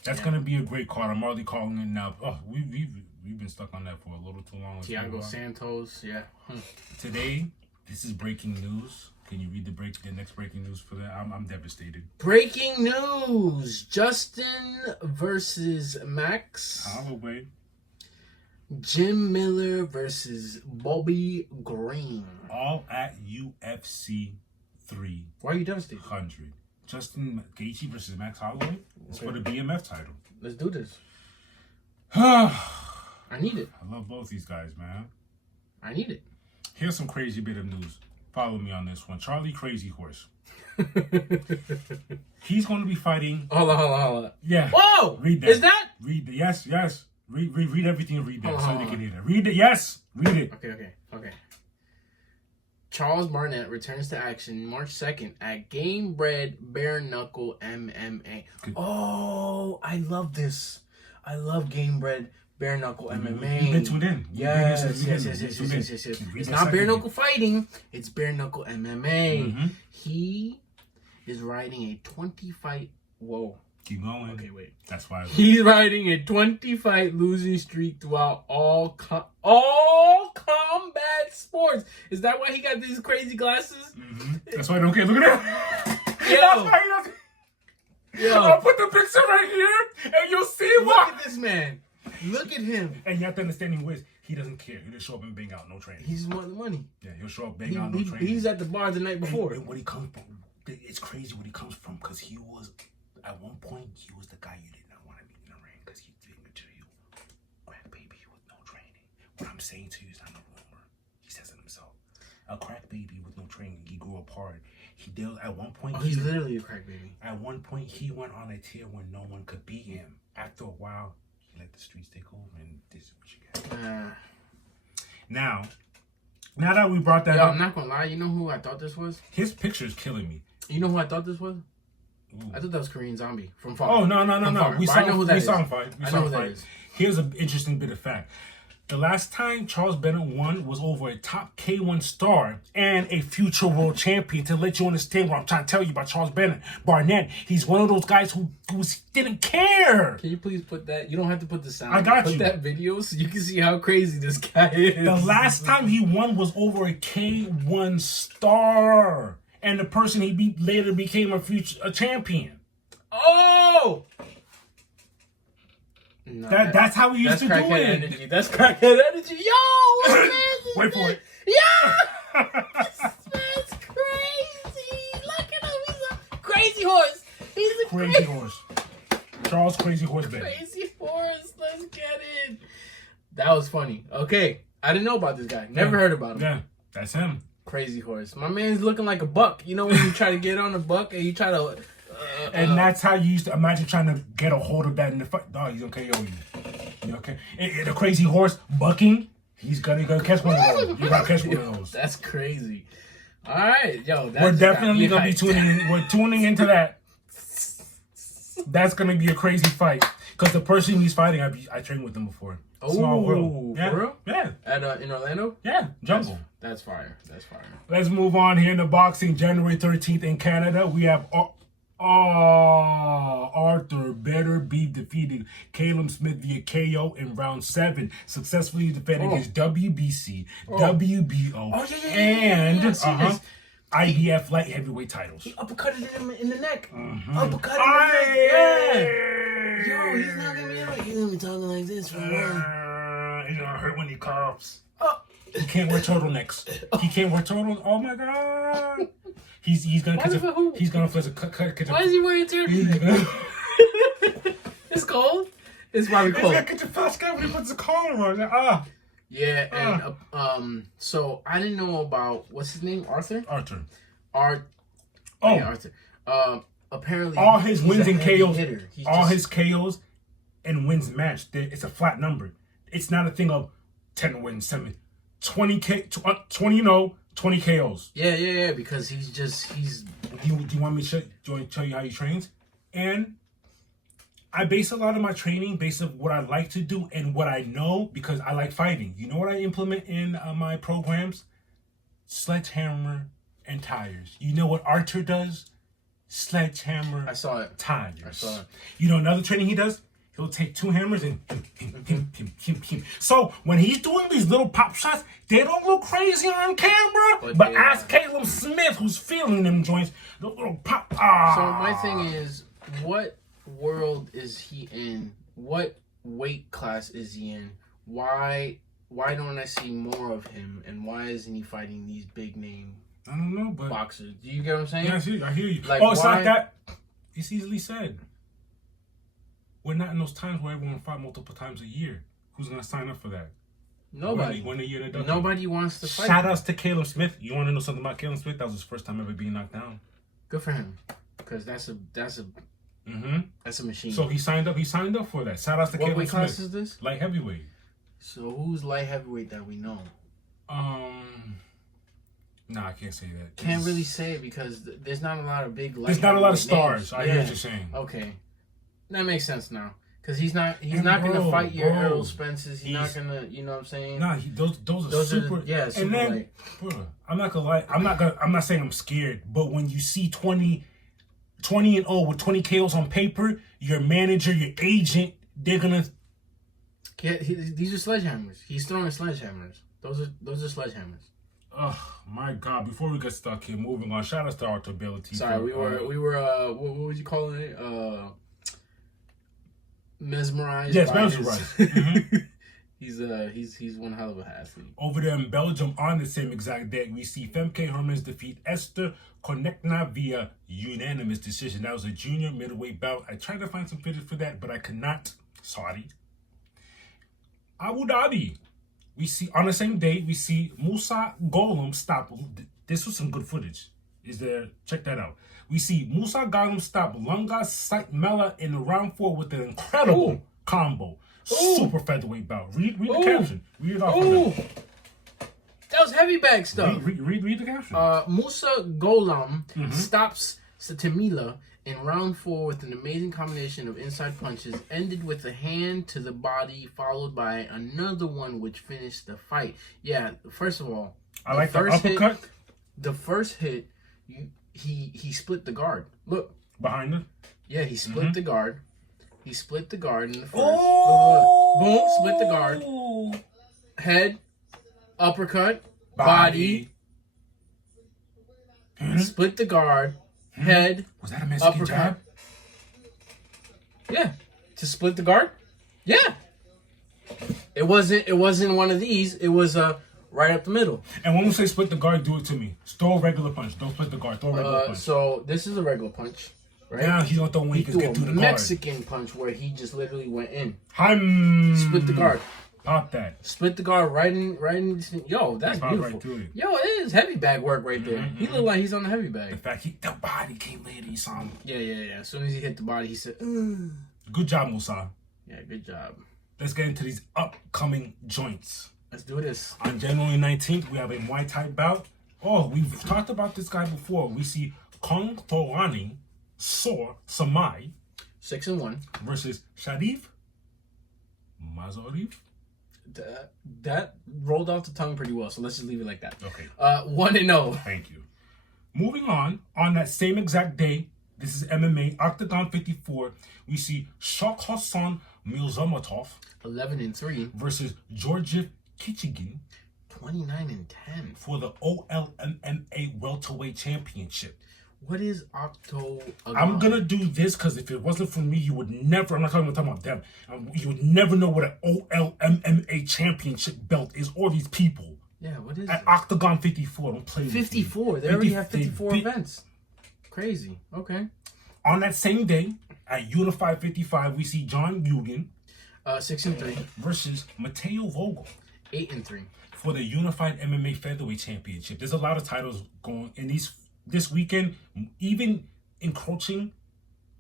That's gonna be a great card. I'm already calling it now. Oh, we've been stuck on that for a little too long. Thiago Santos, yeah. Today, this is breaking news. Can you read the next breaking news for that? I'm devastated. Breaking news: Justin versus Max. Holloway. Jim Miller versus Bobby Green. All at UFC 300. Why are you devastated? Justin Gaethje versus Max Holloway. It's for the BMF title. Let's do this. I need it. I love both these guys, man. I need it. Here's some crazy bit of news. Follow me on this one. Charlie Crazy Horse. He's going to be fighting. Hold on. Yeah. Whoa! Read that. Is that? Read the yes. Read everything and read that so they can hear that. Read it. Yes. Read it. Okay. Charles Barnett returns to action March 2nd at Game Bred Bare Knuckle MMA. Oh, I love this. I love Game Bred Bare Knuckle MMA. You've been tuned in. Yes. It's not bare knuckle fighting. It's bare knuckle MMA. He is riding a 20-fight... Whoa. Keep going. Okay, wait. That's why. He's riding a 20-fight losing streak throughout all combat sports. Is that why he got these crazy glasses? That's why I don't care. Look at that. Yo. That's why he doesn't. Yo. I'll put the picture right here, and you'll see why. Look at this man. Look at him. And you have to understand him with he doesn't care. He'll just show up and bang out, no training. He just wants the money. Yeah, he'll show up, bang out, no training. He's at the bar the night before. And what he comes from, it's crazy what he comes from because he was, at one point, he was the guy you did not want to meet in the ring because he's big material. Crack baby with no training. What I'm saying to you is not a rumor. He says it himself. A crack baby with no training. He grew apart. He did at one point. Oh, he's literally a crack baby. At one point, he went on a tier where no one could beat him. After a while, Let the streets take over, and this is what you got. Now that we brought that up, I'm not gonna lie. You know who I thought this was? His picture is killing me. You know who I thought this was? Ooh. I thought that was Korean Zombie from Far. Oh no! We saw him fight. Here's an interesting bit of fact. The last time Charles Bennett won was over a top K1 star and a future world champion. To let you understand what I'm trying to tell you about Charles Bennett Barnett, he's one of those guys who didn't care. Can you please put that? You don't have to put the sound. I got you. Put that video so you can see how crazy this guy is. The last time he won was over a K1 star, and the person he beat later became a champion. Oh. No, that's how we used to do it. Energy. That's crackhead energy. Yo, wait for it. Yeah, this man's crazy. Look at him. He's a crazy horse. He's a crazy horse. Charles Crazy Horse Bennett. Crazy horse. Let's get it. That was funny. Okay, I didn't know about this guy. Never heard about him. Yeah, that's him. Crazy horse. My man's looking like a buck. You know when you try to get on a buck and you try to. And that's how you used to imagine trying to get a hold of that in the fight. Dog, he's gonna KO you. Okay? And a crazy horse bucking, he's gonna catch one of those. You're gonna catch one of those. That's crazy. All right, yo. We're definitely gonna be tuning in. We're tuning into that. That's gonna be a crazy fight. Because the person he's fighting, I trained with him before. Small world. Yeah. For real? Yeah. In Orlando? Yeah. Jungle. That's fire. That's fire. Let's move on here in the boxing. January 13th in Canada, we have Arthur better be defeated Caleb Smith via KO in round 7, successfully defending his WBC, WBO, and IBF light heavyweight titles. He uppercutted him in the neck. Uppercutted him in the neck. Yeah. Yo, he's not gonna be able to. He's gonna be talking like this for a while. He's gonna hurt when he coughs. He can't wear turtlenecks. He can't wear turtlenecks. Oh my god. He's gonna catch a, he's gonna catch a, Why is he wearing a turtleneck? It's cold. It's probably cold. He's gonna catch a fast guy when he puts the collar on. Yeah, and so I didn't know about what's his name, Arthur. Arthur. Apparently, all his wins and KOs, his KOs and wins matched. It's a flat number. It's not a thing of 10 wins, 7, 20 20 KOs. Yeah, because he's. Do you want me to show you how he trains? And I base a lot of my training based on what I like to do and what I know because I like fighting. You know what I implement in my programs? Sledgehammer and tires. You know what Archer does? Sledgehammer. I saw it. Tires. I saw it. You know another training he does? He'll take 2 hammers and him. So when he's doing these little pop shots, they don't look crazy on camera. But ask Caleb Smith, who's feeling them joints, the little pop. So my thing is, what world is he in? What weight class is he in? Why don't I see more of him? And why isn't he fighting these big name? I don't know, but boxers. Do you get what I'm saying? Yeah, I hear you. Like, it's like that. It's easily said. We're not in those times where everyone fight multiple times a year. Who's gonna sign up for that? Nobody. When a year they're done. Nobody wants to fight. Shout outs to Caleb Smith. You want to know something about Caleb Smith? That was his first time ever being knocked down. Good for him, because that's a machine. So he signed up. He signed up for that. Shout outs to Caleb Smith. What weight class is this? Light heavyweight. So who's light heavyweight that we know? No, I can't say that. Can't really say it because there's not a lot of big. There's not a lot of stars. I hear what you're saying. Okay, that makes sense now. Because he's not gonna fight your Errol Spences. He's not gonna, you know what I'm saying? Nah, those are super. Super and then, light. Bro, I'm not gonna lie. I'm not saying I'm scared, but when you see 20-0 with 20 KOs on paper, your manager, your agent, they're gonna. Yeah, these are sledgehammers. He's throwing sledgehammers. Those are sledgehammers. Oh my God! Before we get stuck here, moving on. Shout out to Arthur Ability. Sorry, we were what would you call it? Mesmerized. Yes, mesmerized. He's one hell of a athlete. Over there in Belgium, on the same exact day, we see Femke Hermans defeat Esther Konechna via unanimous decision. That was a junior middleweight bout. I tried to find some footage for that, but I could not. Sorry. Abu Dhabi. We see on the same day, we see Musa Golem stop. This was some good footage. Check that out. We see Musa Golem stop Lunga Saitmela in the round 4 with an incredible combo. super featherweight bout. Read the caption. Read it off. Ooh. That was heavy bag stuff. Read the caption. Musa Golam stops Satamila in round 4 with an amazing combination of inside punches, ended with a hand to the body, followed by another one which finished the fight. Yeah, first of all, I like the uppercut. The first hit, he split the guard. Look. Behind him? Yeah, he split the guard. He split the guard in the first. Oh! Boom, split the guard. Head, uppercut, body. Split the guard. Head. Was that a Mexican jab? Yeah. To split the guard? Yeah. It wasn't one of these. It was right up the middle. And when we say split the guard, do it to me. Throw a regular punch. Don't split the guard. Throw a regular punch. So this is a regular punch. Right? Now he's gonna throw when he can get through the guard. Mexican punch where he just literally went in. Split the guard. Pop that. Split the guard right in. Yo, that's beautiful. Right through it. Yo, it is heavy bag work right there. He looked like he's on the heavy bag. In fact, the body came later. He saw him. Yeah. As soon as he hit the body, he said, Good job, Musa. Yeah, good job. Let's get into these upcoming joints. Let's do this. On January 19th, we have a Muay Thai bout. Oh, we've talked about this guy before. We see Kong Thorani Sor Samai 6-1 versus Sharif Mazarif. That rolled off the tongue pretty well, so let's just leave it like that. Okay. 1-0. Thank you. Moving on that same exact day, this is MMA, Octagon 54, we see Shok Hassan Milzamatov 11-3 versus Georgiev Kichigin 29-10 for the OLMMA Welterweight Championship. What is Octo? I'm gonna do this because if it wasn't for me, you would never. I'm not talking about them. You would never know what an OLMMA championship belt is, or these people. Yeah, what is at it? Octagon 54? Don't play 54. They already have 54 events. Crazy. Okay. On that same day, at Unified 55, we see John Eugen 6-3 versus Mateo Vogel 8-3 for the Unified MMA Featherweight Championship. There's a lot of titles going in this weekend, even encroaching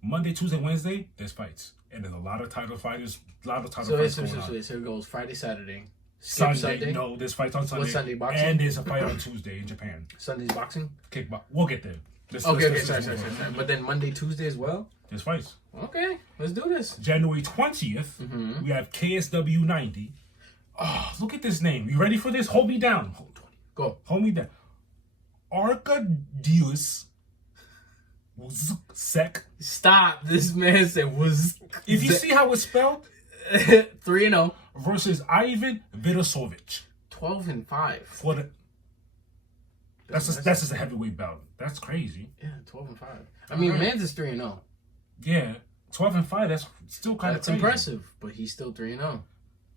Monday, Tuesday, Wednesday, there's fights. And there's a lot of title fighters, fights going on. So it goes Friday, Saturday. Sunday. No, there's fights on Sunday. What's Sunday, boxing? And there's a fight on Tuesday in Japan. Sunday's boxing? Kickbox. We'll get there. Sorry. But then Monday, Tuesday as well? There's fights. Okay, let's do this. January 20th, we have KSW 90. Oh, look at this name. You ready for this? Hold me down. Hold me down. Arcadius Sek. Stop. This man said was. If you see how it's spelled, 3-0 versus Ivan Vidasovic. 12-5 for the. That's just a heavyweight bout. That's crazy. Yeah, 12-5. I mean, man's is 3-0. Yeah, 12-5. That's still kind of crazy. That's impressive, but he's still 3-0.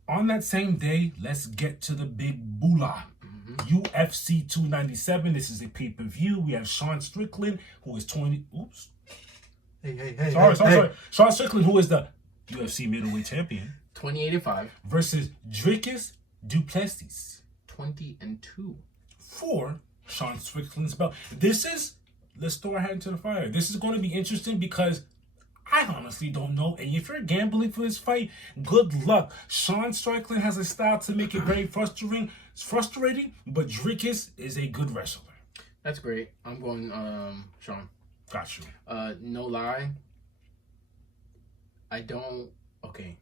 On that same day, let's get to the big boolah. UFC 297. This is a pay-per-view. We have Sean Strickland, who is 20. Oops. Hey. Sorry. Sean Strickland, who is the UFC middleweight champion. 28-5 versus Dricus Duplessis. 20-2 for Sean Strickland's belt. Let's throw our hand into the fire. This is going to be interesting because I honestly don't know. And if you're gambling for this fight, good luck. Sean Strickland has a style to make it very frustrating. It's frustrating, but Dricus is a good wrestler. That's great. I'm going Sean. Got you. No lie. I don't. Okay.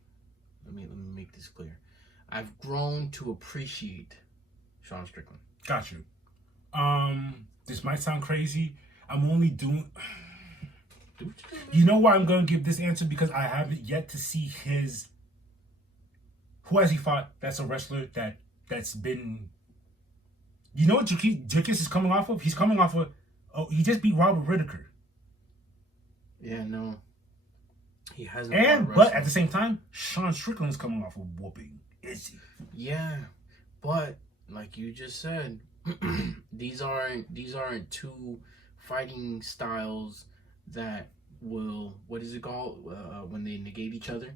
Let me make this clear. I've grown to appreciate Sean Strickland. Got you. This might sound crazy. I'm only doing. You know why I'm going to give this answer? Because I haven't yet to see his. Who has he fought? That's a wrestler that's been. You know what Dricus is coming off of? He's coming off of. Oh, he just beat Robert Whittaker. Yeah, no. He hasn't. But at the same time, Sean Strickland's coming off of whooping. Is he? Yeah, but like you just said, these aren't two fighting styles that will, what is it called when they negate each other?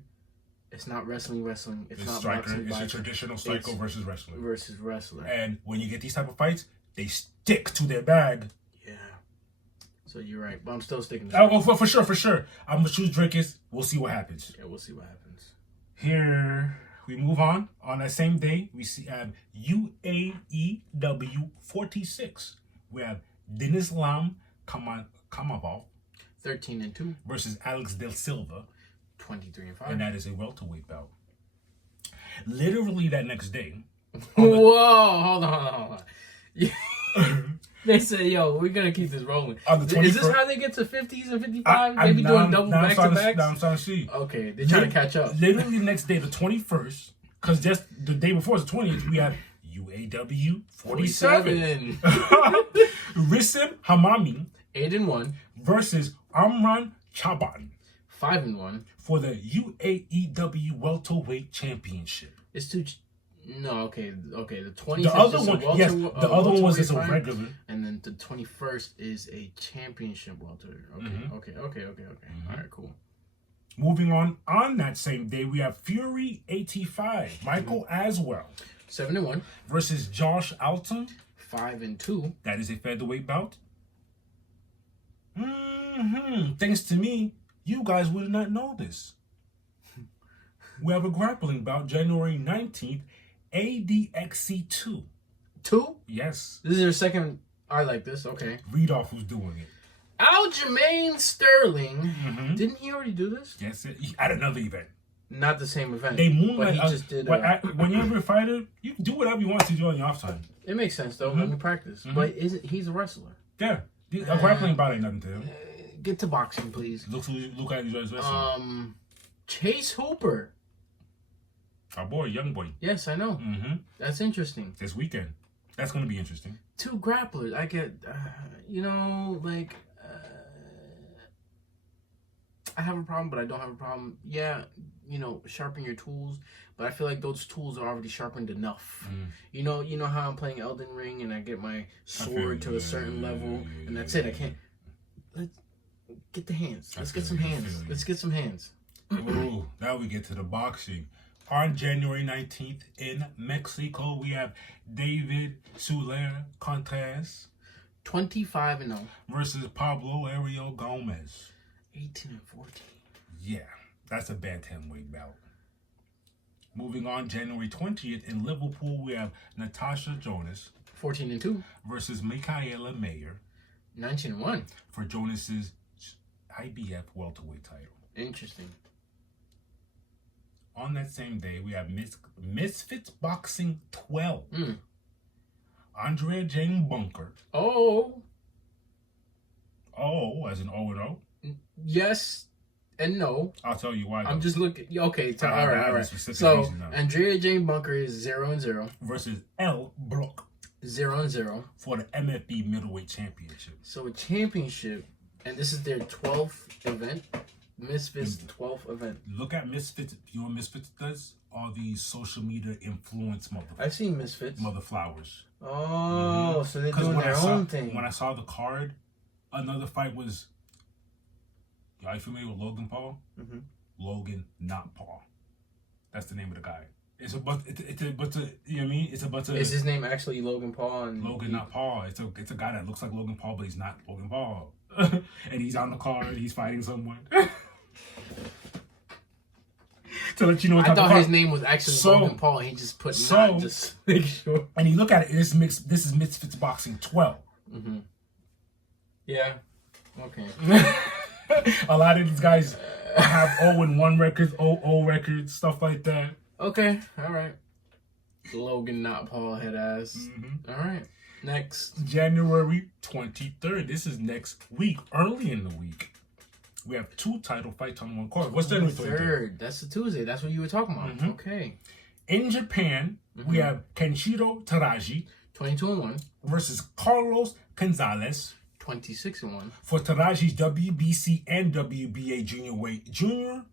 It's not wrestling. It's not striker. boxing. It's a traditional striker versus wrestler. And when you get these type of fights, they stick to their bag. Yeah. So you're right, but I'm still sticking to for sure. I'm gonna choose Dricus. We'll see what happens. Yeah, we'll see what happens. Here we move on. On that same day, we UAEW 46. We have Denislam Kamabov 13-2 versus Alex Del Silva, 23-5, and that is a welterweight bout. Literally that next day. Whoa, hold on. They say, yo, we're going to keep this rolling. On the 21st, is this how they get to 50s and 55s? Maybe doing double back-to-backs? Now I'm starting to see. Okay, they're trying to catch up. Literally the next day, the 21st, because just the day before is the 20th, we have UAW 47. Rissim Hamami 8-1 versus Amran Chaban 5-1 for the UAEW Welterweight Championship. It's too... No, okay. The 20th The other one, yes, the other one was just a regular. And then the 21st is a championship welterweight. Okay, okay. All right, cool. Moving on that same day, we have Fury 85, Michael Aswell 7-1 versus Josh Alton 5-2. That is a featherweight bout. Thanks to me, you guys would not know this. We have a grappling bout January 19th, ADXC 2. 2? Yes. This is your second. I like this. Okay. Read off who's doing it. Aljamain Sterling. Didn't he already do this? Yes, at another event. Not the same event. They moonlight. But he just did. When you're a fighter, you can do whatever you want to do on your off time. It makes sense though. Let me practice. But he's a wrestler. Yeah. A grappling bout ain't nothing to him. Get to boxing, please. Look at these wrestling. Chase Hooper. Our boy, young boy. Yes, I know. That's interesting. This weekend. That's going to be interesting. 2 grapplers. I get, I have a problem, but I don't have a problem. Yeah, sharpen your tools, but I feel like those tools are already sharpened enough. You know how I'm playing Elden Ring and I get my sword to a certain level, and that's it. I can't. Let's get the hands. Let's get some hands. Let's get some hands. Ooh, now we get to the boxing. On January 19th in Mexico, we have David Soler Contreras 25-0 versus Pablo Ariel Gomez 18-14. Yeah, that's a bantamweight bout. Moving on, January 20th in Liverpool, we have Natasha Jonas 14-2 versus Michaela Mayer 19-1 for Jonas's IBF welterweight title. Interesting. On that same day, we have Misfits Boxing 12. Andrea Jane Bunker. Oh, as in O&O? Yes and no. I'll tell you why. I'm just looking. Okay, all right. So, Andrea Jane Bunker is 0-0. Versus Elle Brook. 0-0. For the MFB Middleweight Championship. So, a championship, and this is their 12th event. Misfits 12th event. Look at Misfits. You know what Misfits does? All these social media influence I've seen Misfits. Mother flowers. Oh, so they're doing their own thing. When I saw the card, another fight was. Are you familiar with Logan Paul? Logan, not Paul. That's the name of the guy. It's a you know what I mean? Is his name actually Logan Paul? Logan, not Paul. It's a guy that looks like Logan Paul, but he's not Logan Paul. And he's on the card. He's fighting someone. To let you know, I thought his name was actually Logan Paul. And he just put not just make sure. And you look at it. This is Misfits Boxing 12. Yeah. Okay. A lot of these guys have 0-1 records, 0-0 records, stuff like that. Okay. All right. Logan, not Paul, head ass. All right. Next. January 23rd. This is next week. Early in the week. We have 2 title fights on one card. What's January 23rd? That's the Tuesday. That's what you were talking about. Okay. In Japan, we have Kenshiro Taraji 22-1 versus Carlos Gonzalez 26-1 for Taraji's WBC and WBA junior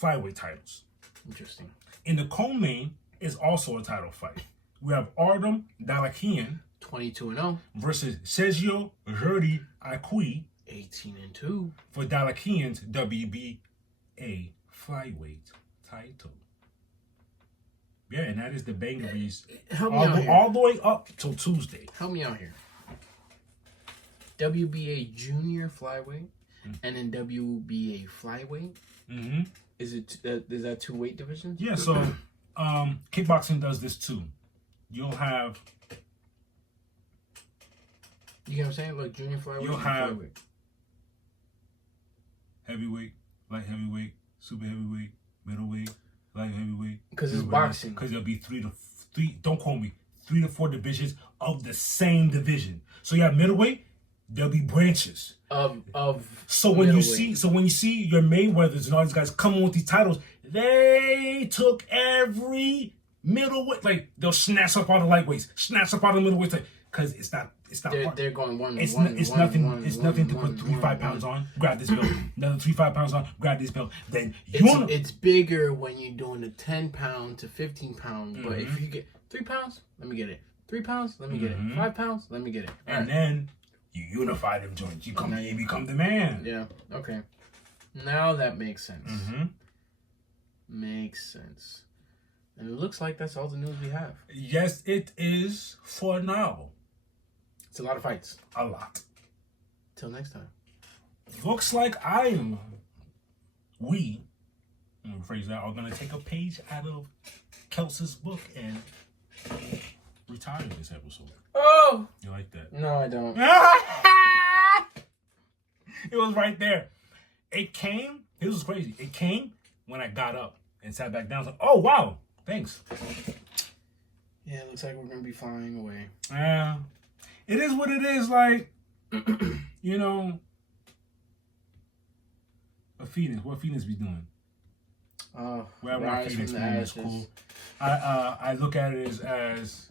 flyweight titles. Interesting. In the co-main is also a title fight. We have Artem Dalakian 22-0 versus Sergio Jordi Akui 18-2 for Dalakian's WBA flyweight title. Yeah, and that is the bangeries all the way up till Tuesday. Help me out here. WBA junior flyweight and then WBA flyweight. Is that 2 weight divisions? Yeah, so kickboxing does this too. You'll have... You know what I'm saying? Like junior flyweight. You'll have flyweight. Heavyweight, light heavyweight, super heavyweight, middleweight, light heavyweight. Because it's boxing. Because there'll be 3 to 3. Don't quote me. 3 to 4 divisions of the same division. So you have middleweight. There'll be branches of. So when you see your Mayweathers and all these guys coming with these titles, they took every middleweight. Like they'll snatch up all the lightweights, snatch up all the middleweights, because it's not. They're going one. It's nothing to put 3-5 pounds on. Grab this belt. Another 3-5 pounds on. Grab this belt. Then it's bigger when you're doing a 10-pound to 15-pound. But if you get 3 pounds, let me get it. 3 pounds, let me get it. 5 pounds, let me get it. And then you unify them joints. You become the man. Yeah. Okay. Now that makes sense. Mm-hmm. Makes sense. And it looks like that's all the news we have. Yes, it is for now. It's a lot of fights. A lot. Till next time. Looks like we, I'm gonna rephrase that, are gonna take a page out of Kelsey's book and retire this episode. Oh! You like that? No, I don't. It was right there. It came, it was crazy. It came when I got up and sat back down. I was like, oh, wow, thanks. Yeah, it looks like we're gonna be flying away. Yeah. It is what it is, like, you know, what Phoenix be doing? Rise from the ashes. Cool. I look at it as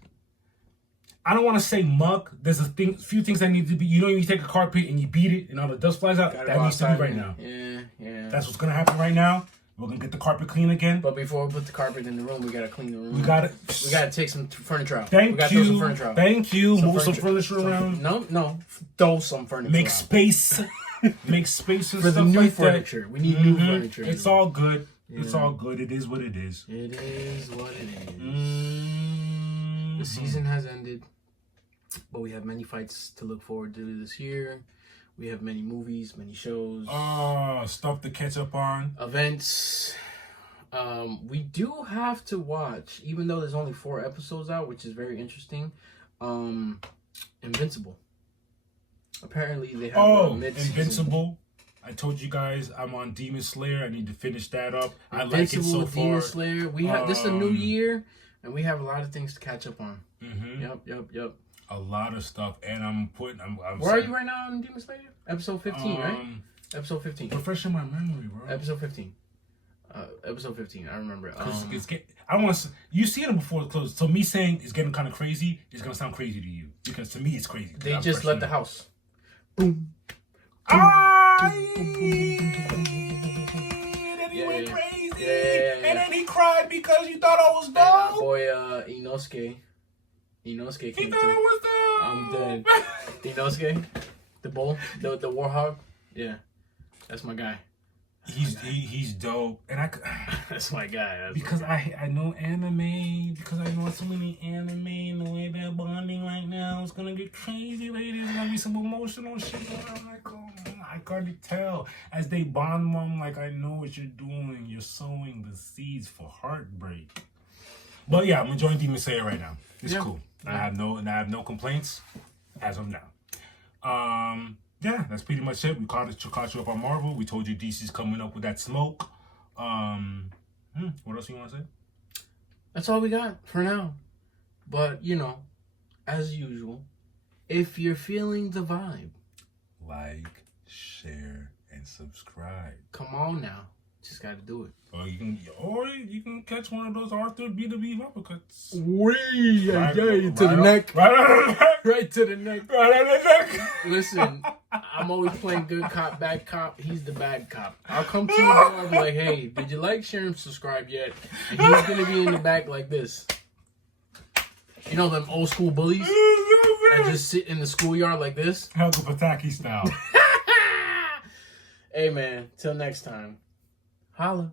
I don't want to say muck. There's few things that need to be. You know, you take a carpet and you beat it, and all the dust flies out. That needs to be right now. Yeah. That's what's gonna happen right now. We're gonna get the carpet clean again. But before we put the carpet in the room, we gotta clean the room. We gotta take some furniture out. Thank you. Move some furniture around. No. Throw some furniture. Make space. Make space and for stuff the new like furniture. That. We need new furniture. It's all good. Yeah. It's all good. It is what it is. It is what it is. The season has ended, but we have many fights to look forward to this year. We have many movies, many shows. Stuff to catch up on. Events. We do have to watch, even though there's only 4 episodes out, which is very interesting. Invincible. Apparently they have mid-season. Invincible. I told you guys I'm on Demon Slayer. I need to finish that up. I like it so far. Demon Slayer. We have this is a new year, and we have a lot of things to catch up on. Yep. A lot of stuff, and I'm Where are you right now on Demon Slayer? Episode 15, right? Episode 15. Refreshing my memory, bro. Episode 15. Episode 15. I remember it. I don't want to. You see them before it closes. So me saying it's getting kind of crazy is gonna sound crazy to you because to me it's crazy. They just left the house. Boom. And he went crazy. Yeah. And then he cried because you thought I was And dope. boy, Inosuke came He thought I was dope. I'm dead. Inosuke, the bull, the warhog. Yeah, that's my guy. He's dope, and that's my guy. Because I know anime, because I know so many anime, and the way they're bonding right now, it's gonna get crazy, ladies. There's gonna be some emotional shit going on. Like, I can't tell as they bond. Mom, like I know what you're doing. You're sowing the seeds for heartbreak. But yeah, I'm enjoying Demon Slayer right now. It's cool. I have no complaints as of now. Yeah, that's pretty much it. We caught you up on Marvel. We told you DC's coming up with that smoke. What else you want to say? That's all we got for now. But, you know, as usual, if you're feeling the vibe, like, share, and subscribe. Come on now. Just got to do it. Or you can catch one of those Arthur B2B uppercuts. To the neck. Right to the neck. Right on the neck. Listen, I'm always playing good cop, bad cop. He's the bad cop. I'll come to you and I'll be like, hey, did you like, share, and subscribe yet? And he's going to be in the back like this. You know them old school bullies that just sit in the schoolyard like this? Helga Pataki style. Hey, man, till next time. Holla.